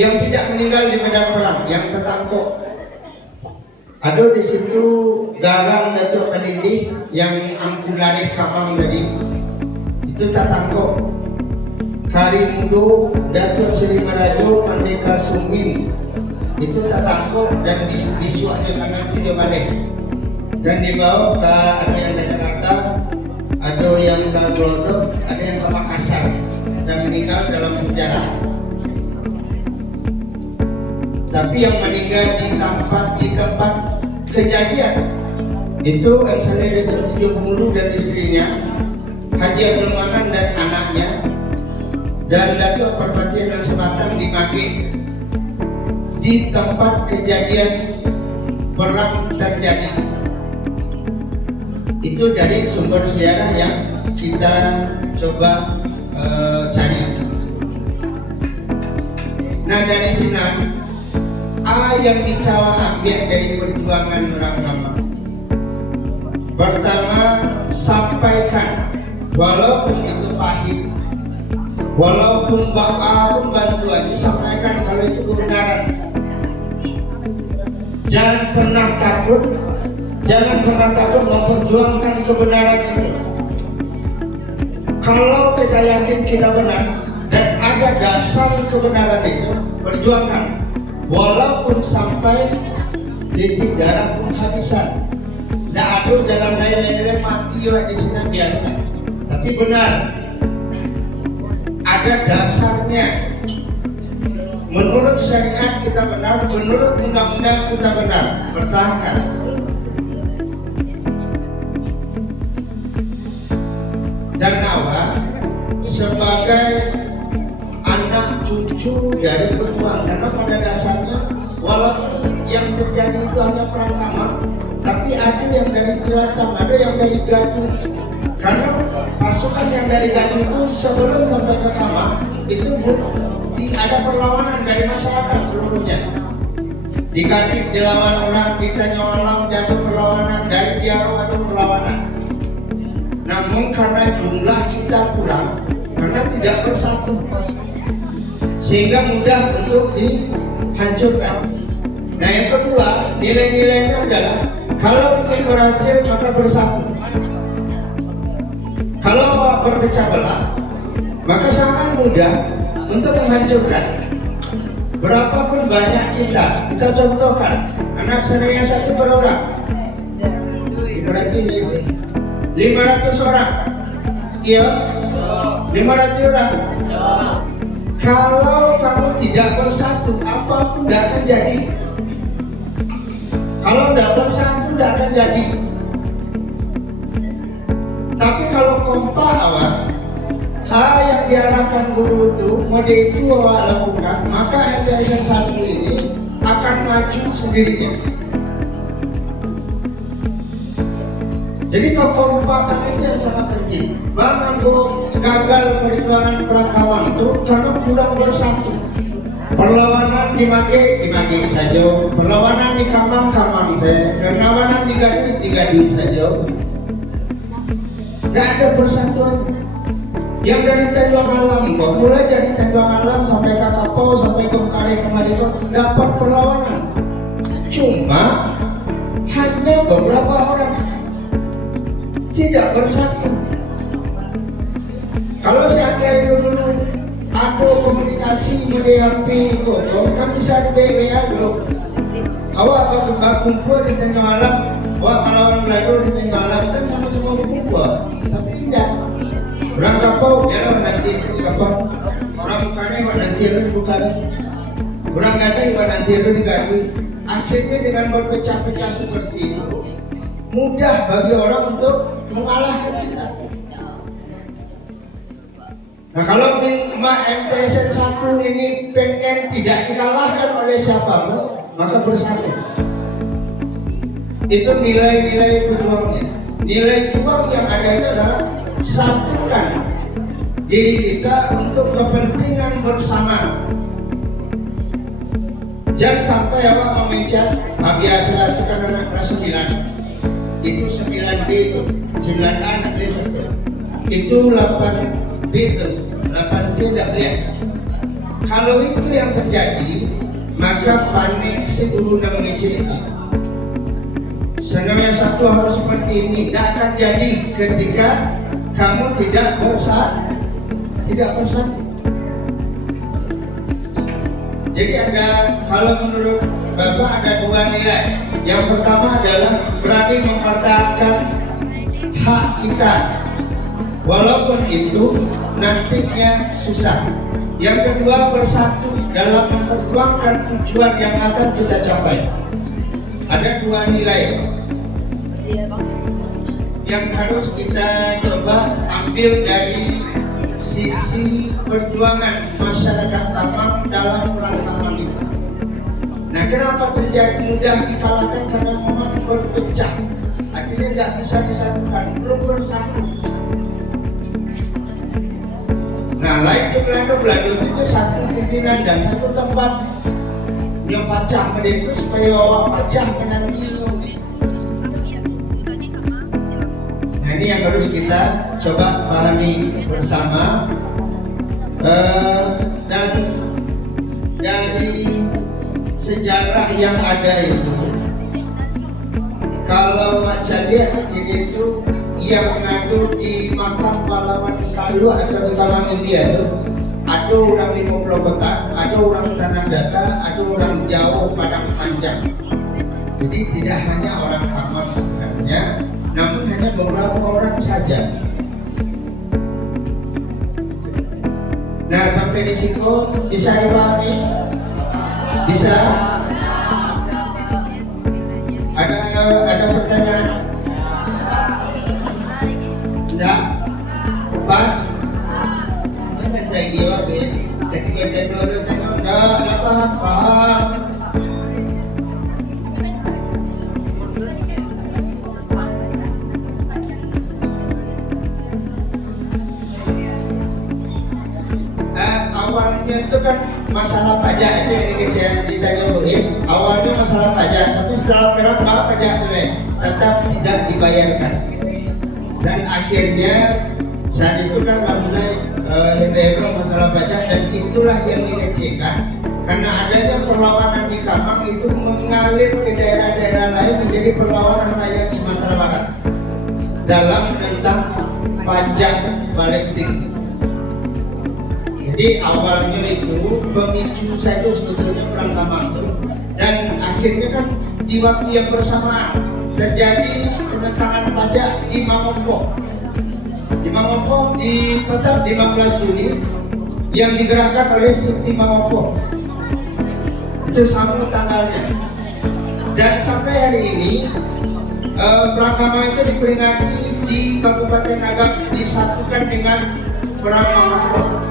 yang tidak meninggal di medan perang, yang tertangkap. Ada di situ Garang Datuk Pendidih yang Angkulari Kamang tadi itu tertangkap. Karim Mudo Datuk Seri Marajo Mandeka Sumin itu tertangkap dan disuaknya karena itu dia balik. dan dibawa ke ada yang ke Jakarta, ada yang ke Glodok, ada yang ke Makassar dan meninggal dalam penjara. Tapi yang meninggal di tempat kejadian itu misalnya Datuk Mulu dan istrinya, Haji Abdul Manan dan anaknya, dan Datuk Perpatian dan Sebatang di Magik di tempat kejadian perang terjadi. Itu dari sumber sejarah yang kita coba cari. Nah dari sini yang bisa ambil dari perjuangan orang lama. Pertama, sampaikan walaupun itu pahit, walaupun apapun bantuannya, sampaikan kalau itu kebenaran. Jangan pernah takut memperjuangkan kebenaran itu. Kalau kita yakin kita benar dan ada dasar kebenaran itu, perjuangkan. Walaupun sampai titik darah penghabisan, tidak ada jalan lain mati di sini biasa. Tapi benar, ada dasarnya. Menurut syariat kita benar, menurut undang-undang kita benar. Pertahankan. Dan awal sebagai anak cucu dari pejuang, karena pada dasarnya walaupun yang terjadi itu hanya perang lama, tapi ada yang dari Jelatang, ada yang dari Gadu. Karena pasukan yang dari Gadu itu sebelum sampai ke Kamang itu ada perlawanan dari masyarakat seluruhnya. Di Gadu dilawan orang, di Tanjung ada perlawanan, dari Biaro ada perlawanan. Namun karena jumlah kita kurang, karena tidak bersatu, sehingga mudah untuk dihancurkan. Nah yang kedua, nilai-nilainya adalah kalau ingin berhasil maka bersatu. Kalau berpecah belah, maka sangat mudah untuk menghancurkan. Berapapun banyak kita contohkan, anak seniornya satu berorang, 500 orang, iya, 500 orang. Kalau kamu tidak bersatu, apapun tidak akan jadi. Kalau tidak bersatu, tidak akan jadi. Tapi kalau kompak awal, yang diarahkan guru itu awal lakukan, maka MTSN 1 ini akan maju sendirinya. Jadi kekompakan itu yang sangat penting. Bang Anggo gagal perjuangan perang Kamang itu karena kurang bersatu. Perlawanan di Magik saja, perlawanan di Kamang saja, perlawanan di Gadu saja. Tidak ada persatuan. Yang dari Tanjung Alam, mulai dari Tanjung Alam sampai ke Kapau, sampai ke Kare Kemariko, dapat perlawanan. Cuma hanya beberapa orang tidak bersatu. Kalau seandainya dulu ada komunikasi media HP itu, kan bisa di BBA dulu. Awak kumpul di Tanjung Alam, awak melawan Belanda di Tanjung Alam, kan sama-sama berkumpul. Tapi tidak. Orang Kapau, dia nanti itu di Kapau. Orang Kare nanti itu di Bukare. Orang Gadai nanti itu di Gadui. Akhirnya dengan berpecah-pecah seperti itu, mudah bagi orang untuk mengalahkan kita. Nah kalau MTSN 1 ini pengen tidak dikalahkan oleh siapapun, maka bersatu. Itu nilai-nilai pejuangnya. Nilai juang yang ada itu adalah satukan diri kita untuk kepentingan bersama. Jangan sampai awak memencet, biasa itu kan anak kelas 9. Itu 9B itu, 9A negeri 1. Itu 8B itu, 8C tidak lihat. Kalau itu yang terjadi, maka panik si guru dan mengecil itu. Senang yang satu harus seperti ini, tidak akan jadi ketika kamu tidak bersatu. Jadi ada, kalau menurut Bapak ada dua nilai. Yang pertama adalah berani mempertahankan hak kita, walaupun itu nantinya susah. Yang kedua, bersatu dalam memperjuangkan tujuan yang akan kita capai. Ada dua nilai yang harus kita coba ambil dari sisi perjuangan masyarakat Kamang dalam perang Kamang itu. Nah, kenapa terjadi mudah dikalahkan? Karena memang berpecah, artinya tidak bisa disatukan, belum bersatu. Nah, lain di Belanda itu satu pimpinan dan satu tempat yang pacah itu supaya bawa pacah ke nanti. Nah, ini yang harus kita coba pahami bersama. Dan dari sejarah yang ada itu, kalau baca dia ini itu yang mengadu di makam pahlawan Kalu atau di Kamang India itu, ada orang 50 kota, ada orang tanah data, ada orang jauh padang panjang. Jadi tidak hanya orang Kamang sebenarnya, namun hanya beberapa orang saja. Nah, sampai di situ bisa dipahami? Bisa? Ada pertanyaan? Tidak? Pas? Menyantai dia, ketika dia tanya, tidak paham. Awalnya itu kan masalah pajak itu yang ditanya awalnya masalah pajak, tapi setelah perang pajak itu tetap tidak dibayarkan. Dan akhirnya saat itu kan mulai heboh masalah pajak, dan itulah yang dilecehkan karena adanya perlawanan di Kamang itu mengalir ke daerah-daerah lain menjadi perlawanan rakyat Sumatera Barat dalam menentang pajak balistik. Jadi awalnya itu pemicu saya itu sebetulnya perang Kamang itu, dan akhirnya kan di waktu yang bersamaan terjadi penentangan pajak di Mamompo. Di Mamompo tetap 15 Juli yang digerakkan oleh Siti Mamompo. Itu sama tanggalnya. Dan sampai hari ini perang Kamang itu diperingati di Kabupaten Agam, disatukan dengan perang Mamompo.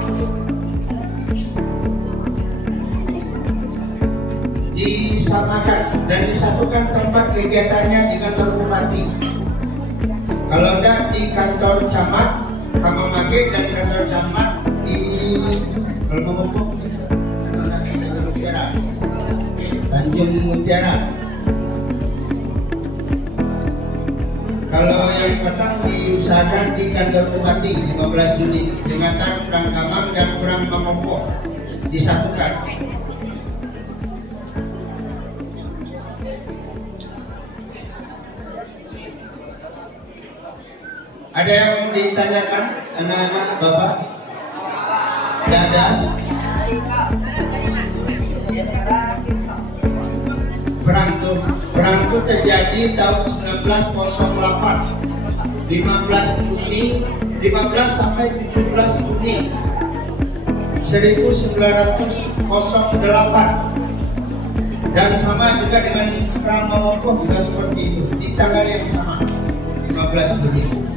Disamakan dan disatukan tempat kegiatannya di kantor bupati. Kalau enggak di kantor camat Kamangmage dan kantor camat di Tanjung Mutiara. Kalau yang petang diusahakan di kantor bupati 15 Juli dengan perang Kamang dan perang Mamompo disatukan. Ada yang mau ditanyakan anak-anak Bapak? Tidak ada? Perang itu terjadi tahun 1908, 15 sampai 17 Juni 1908. Dan sama juga dengan perang Mamompo juga seperti itu, di tanggal yang sama, 15 Juni.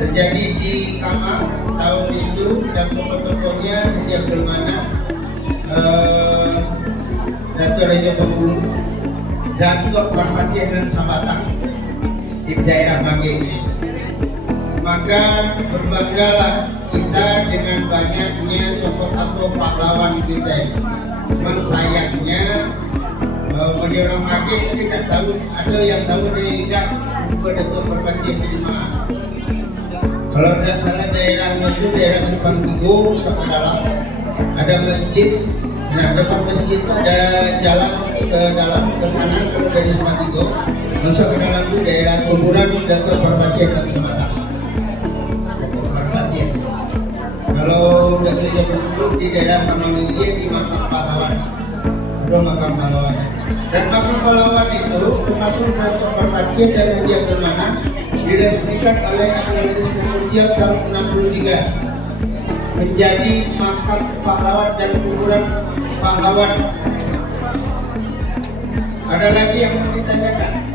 Terjadi di Kamang tahun itu, dan tokoh-tokohnya Haji Abdul Manap, Dato' Rejo Bengkulu, Dato' Parpati dan Sambatang di daerah Mage. Maka berbanggalah kita dengan banyaknya tokoh-tokoh pahlawan kita. Memang sayangnya bagi orang Mage tidak tahu, ada yang tahu tidak Dato' Parpati di mana. Kalau tidak salah daerahnya itu daerah Simpang Tigo, sampai dalam ada masjid. Nah, depan masjid itu ada jalan ke dalam ke kanan. Kalau dari Simpang Tigo masuk ke dalam itu daerah kuburan Dato' Parpati dan Sambatang. Dato' Parpati. Kalau Dato' Bengkulu di daerah Mamangilien di makam pahlawan dua makam pahlawan. Dan makam pahlawan itu termasuk cocok berbakti dan haji Abdul Manaf diresmikan oleh Agustus Suciak tahun 63 menjadi makam pahlawan dan kuburan pahlawan. Ada lagi yang mau ditanyakan?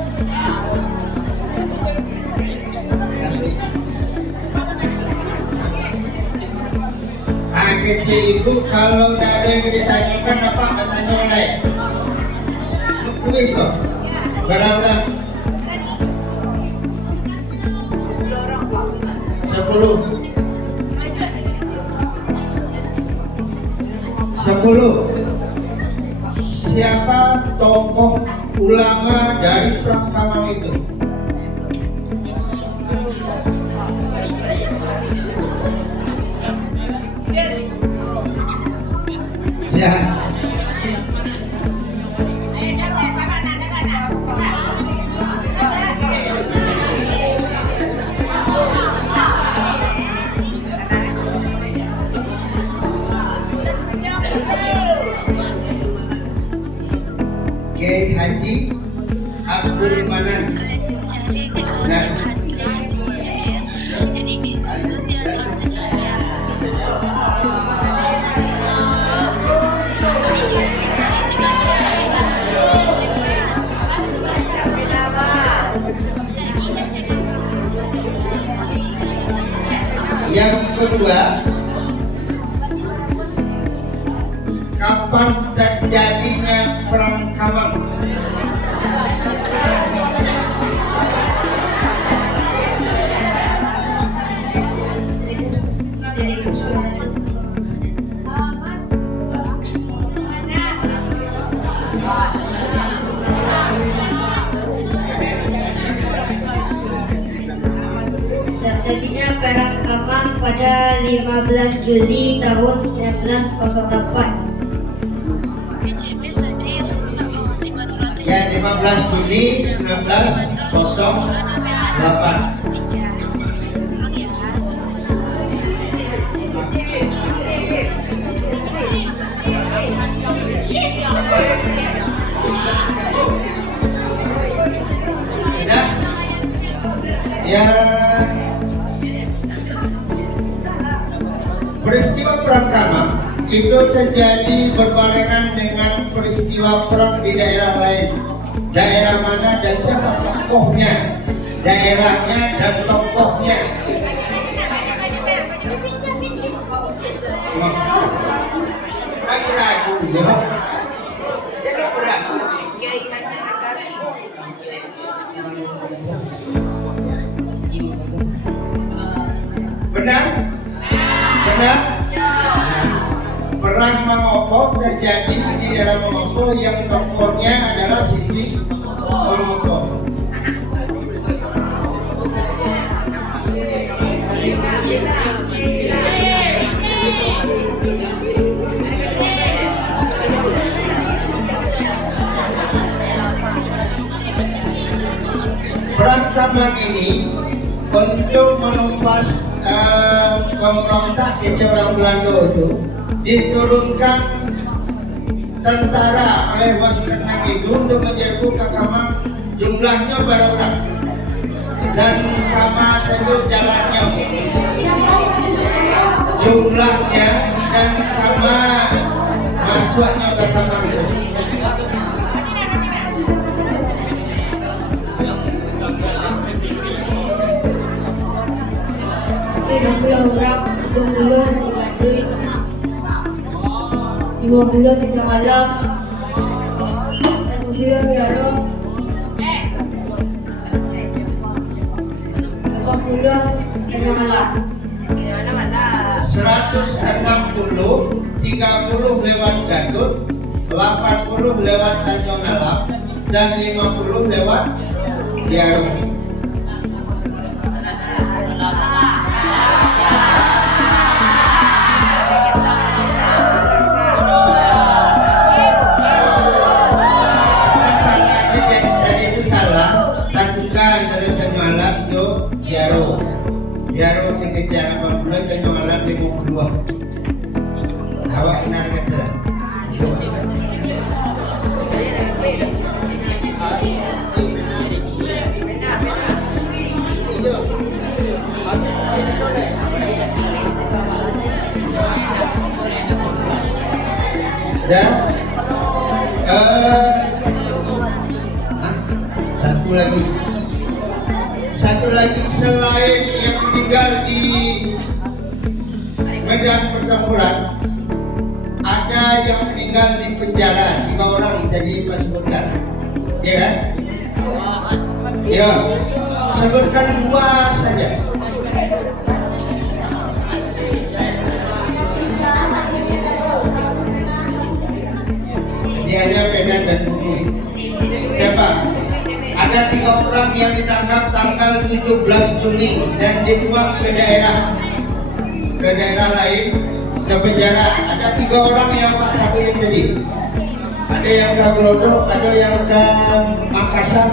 Kecil ibu kalau tidak ada yang ditanyakan apa tanya oleh kuis kok berapa 10 siapa tokoh ulama dari Perang Kamal itu? Kiai Haji Abdul Manan. Nah, yang kedua, kapan terjadinya Perang Kamal? Terjadinya Perang Kamal pada 15 Juli tahun 1908. Ya, 15 Juli 1908. Sudah? Ya, peristiwa Perang Kamal itu terjadi berbarengan dengan peristiwa perang di daerah lain. Daerah mana dan siapa tokohnya, daerahnya dan tokohnya. Ragu-ragu ya. Ragu-ragu. Benar? Benar? Perang Mangopo terjadi di daerah Mangopo yang tokohnya adalah Siti Mangopo. Perang Kamal ini untuk menumpas pemberontak kecil orang Belanda itu diturunkan tentara oleh Waskenang itu untuk menyerbu ke Kamal. Jumlahnya berapa? Dan Kamal itu jalannya jumlahnya dan Kamal masuknya ke Kamal. Dua bulan di malam, 10 bulan dalam, 80 di malam. 160, 30 lewat Gatut, 80 lewat Tanjung Alap, dan 50 lewat Diarung. Diaro yang kecil 80, Tanjung Alap 52. Awak benar kata. Dan satu lagi selain yang meninggal di medan pertempuran, ada yang meninggal di penjara 3 orang, jadi Pak sebutkan, ya kan? Ya, sebutkan 2 saja. Ini hanya Medan dan Bengkulu. Siapa? Ada 3 orang yang ditangkap tanggal 17 Juli dan dibuang ke daerah lain, ke penjara. Ada 3 orang yang Pak sampaikan tadi. Ada yang ke Glodok, ada yang ke Makassar,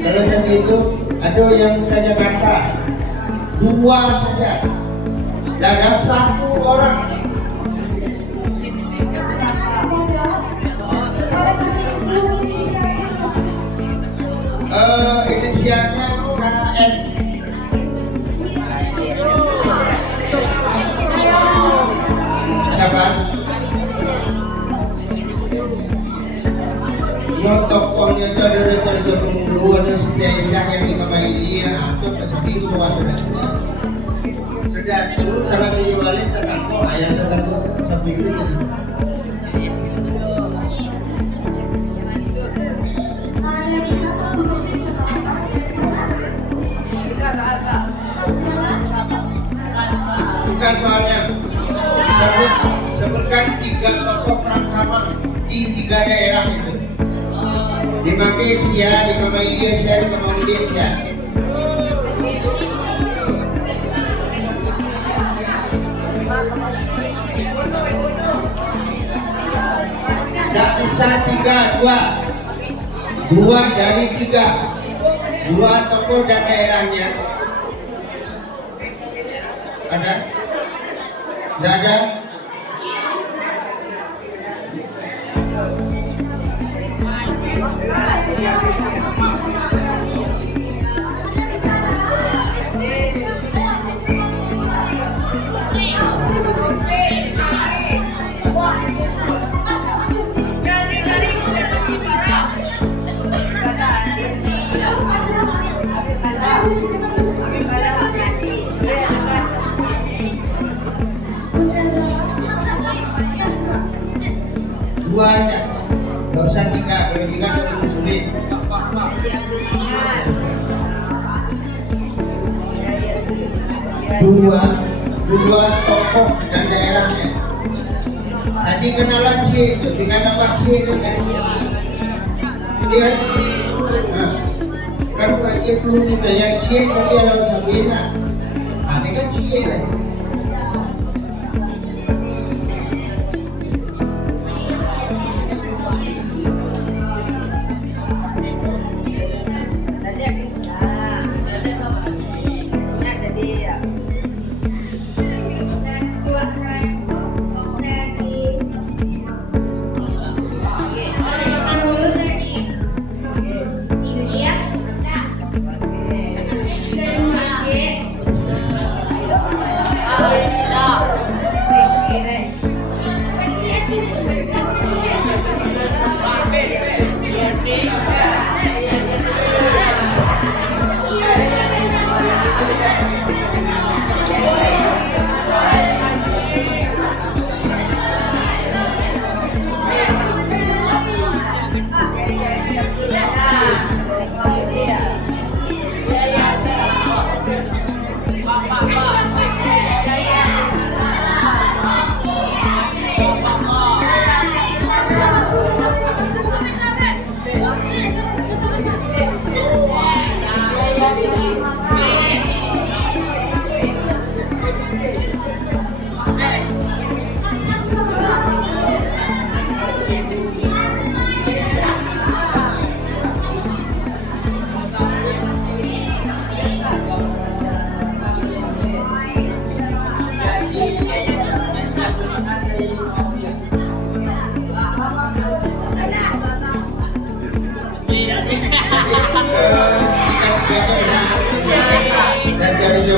kalau tadi itu, ada yang ke Jakarta. 2 saja. Dan ada 1 orang. Inisialnya KN. Siapa? Yo tokohnya itu ada Bengkulu, ada Setia Isyah yang di Kamaili, atau pasti itu puasa sudah turun cara tujuan tertangkap ayat tertangkap sampai itu tadi. Bukan soalnya sebutkan 3 tokoh perangkaman di 3 daerah itu. Di Malaysia, di Malaysia, di Malaysia. Tidak bisa 3, 2 dari 3, 2 tokoh dan daerahnya. Ada? Tidak ada? Dua aja, nggak usah 3, kalau 3 terlalu sulit. Dua tokoh dan daerahnya. Tadi kenalan C itu, tinggal nambah C itu kan. Iya. Nah, kalau pakai dulu kita yang C tadi ada Sabina. Nah, ini kan C lagi.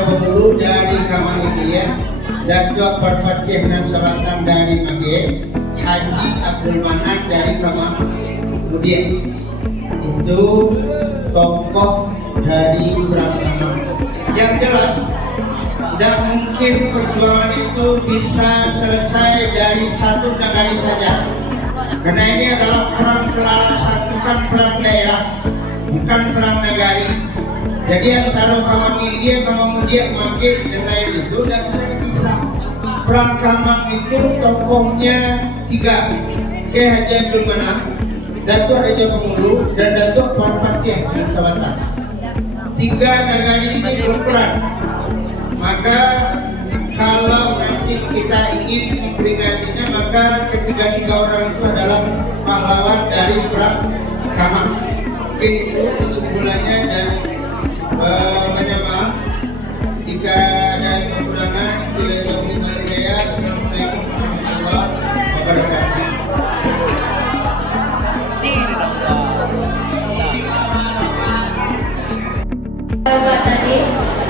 Bengkulu dari Kamalia dan Jog Perpatian dan Selatan dari Mage Haji Abdul Manan dari Kamangudin. Itu tokoh dari Brahmana. Yang jelas, tidak mungkin perjuangan itu bisa selesai dari satu negari saja. Karena ini adalah perang kelarasan, bukan perang daerah, bukan perang negari. Jadi antara Kamangudin, Mage, dan lain itu tidak bisa dipisah. Perang Kamang itu tokohnya 3, Kiai Haji Abdul Manan, Datuk Raja Pengulu, dan Datuk Parpatiah dan Sabatan. 3 nagari ini berperan. Maka kalau nanti kita ingin memperingatinya, maka ketiga-tiga orang itu adalah pahlawan dari perang Kamang. Mungkin itu kesimpulannya, dan banyak maaf jika ada kekurangan. Bila taufiq wal hidayah. Assalamualaikum warahmatullahi wabarakatuh. Selamat tadi,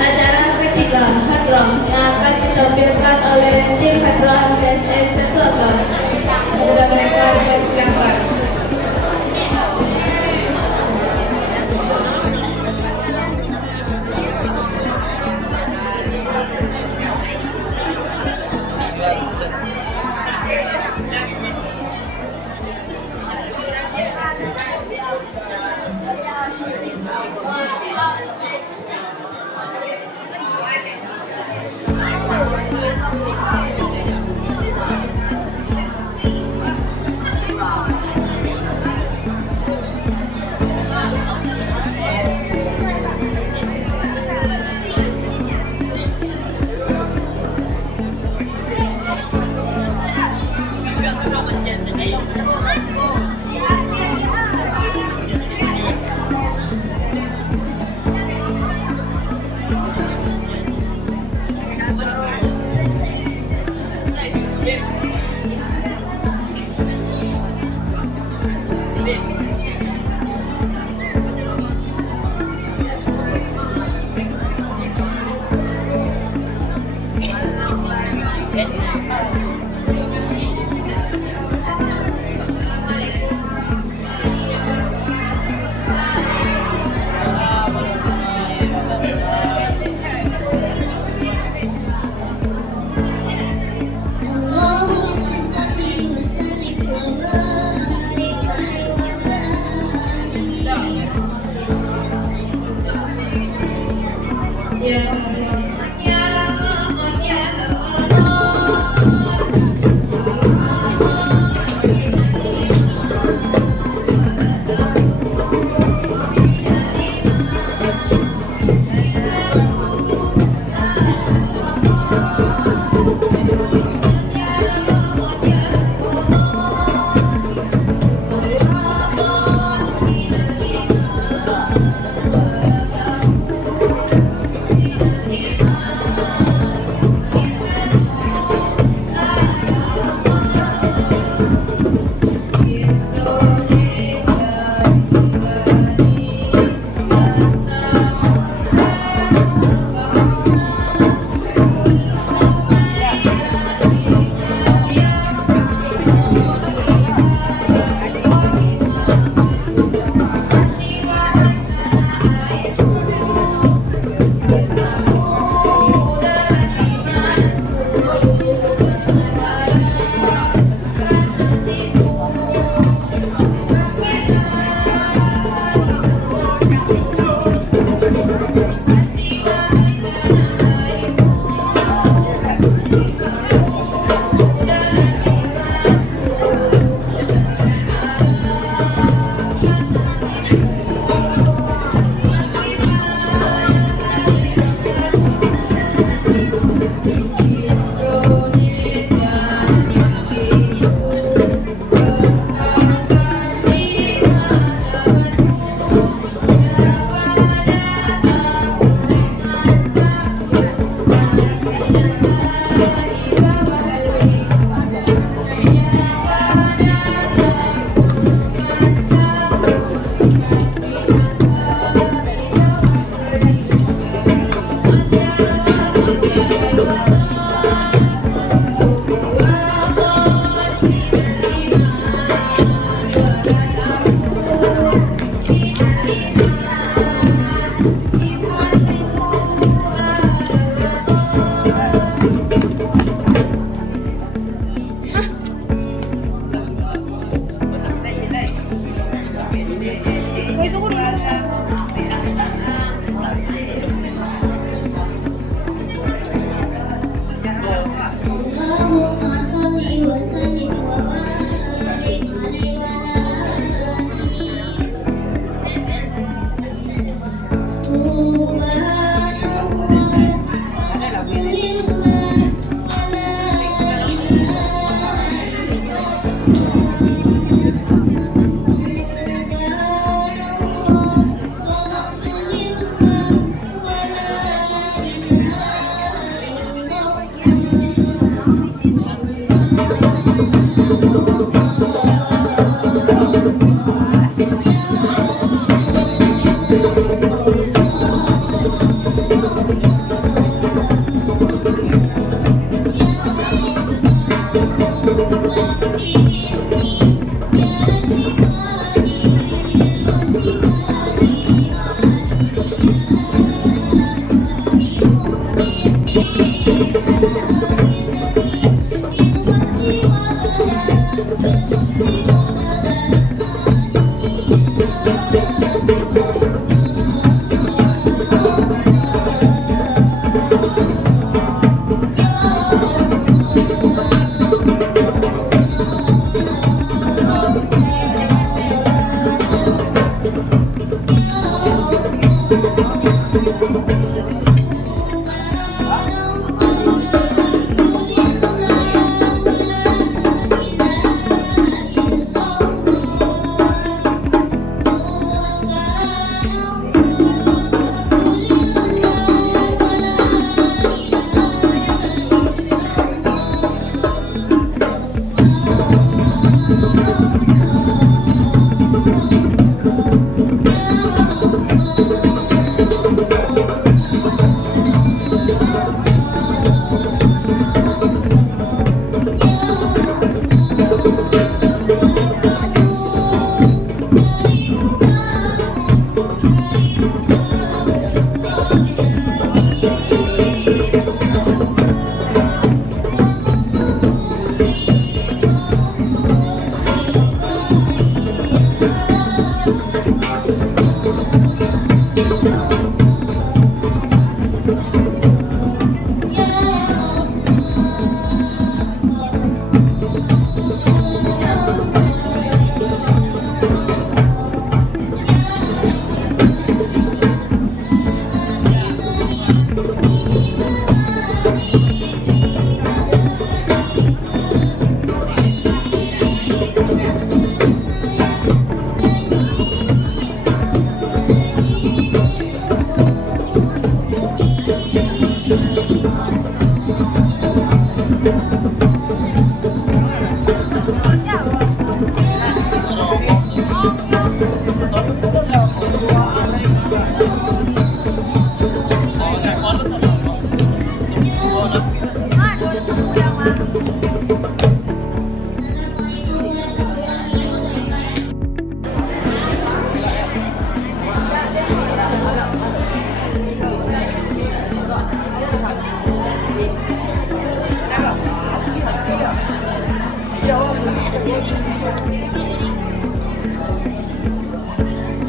acara ketiga Hadram yang akan ditampilkan oleh tim Hadram PSN 1 Agam. Sudah mereka dipersilakan.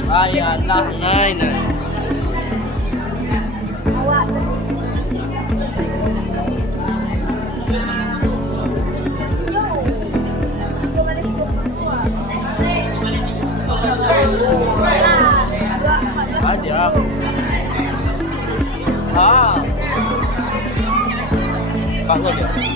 Ayanlah, Nay. Ada. Bangun ya.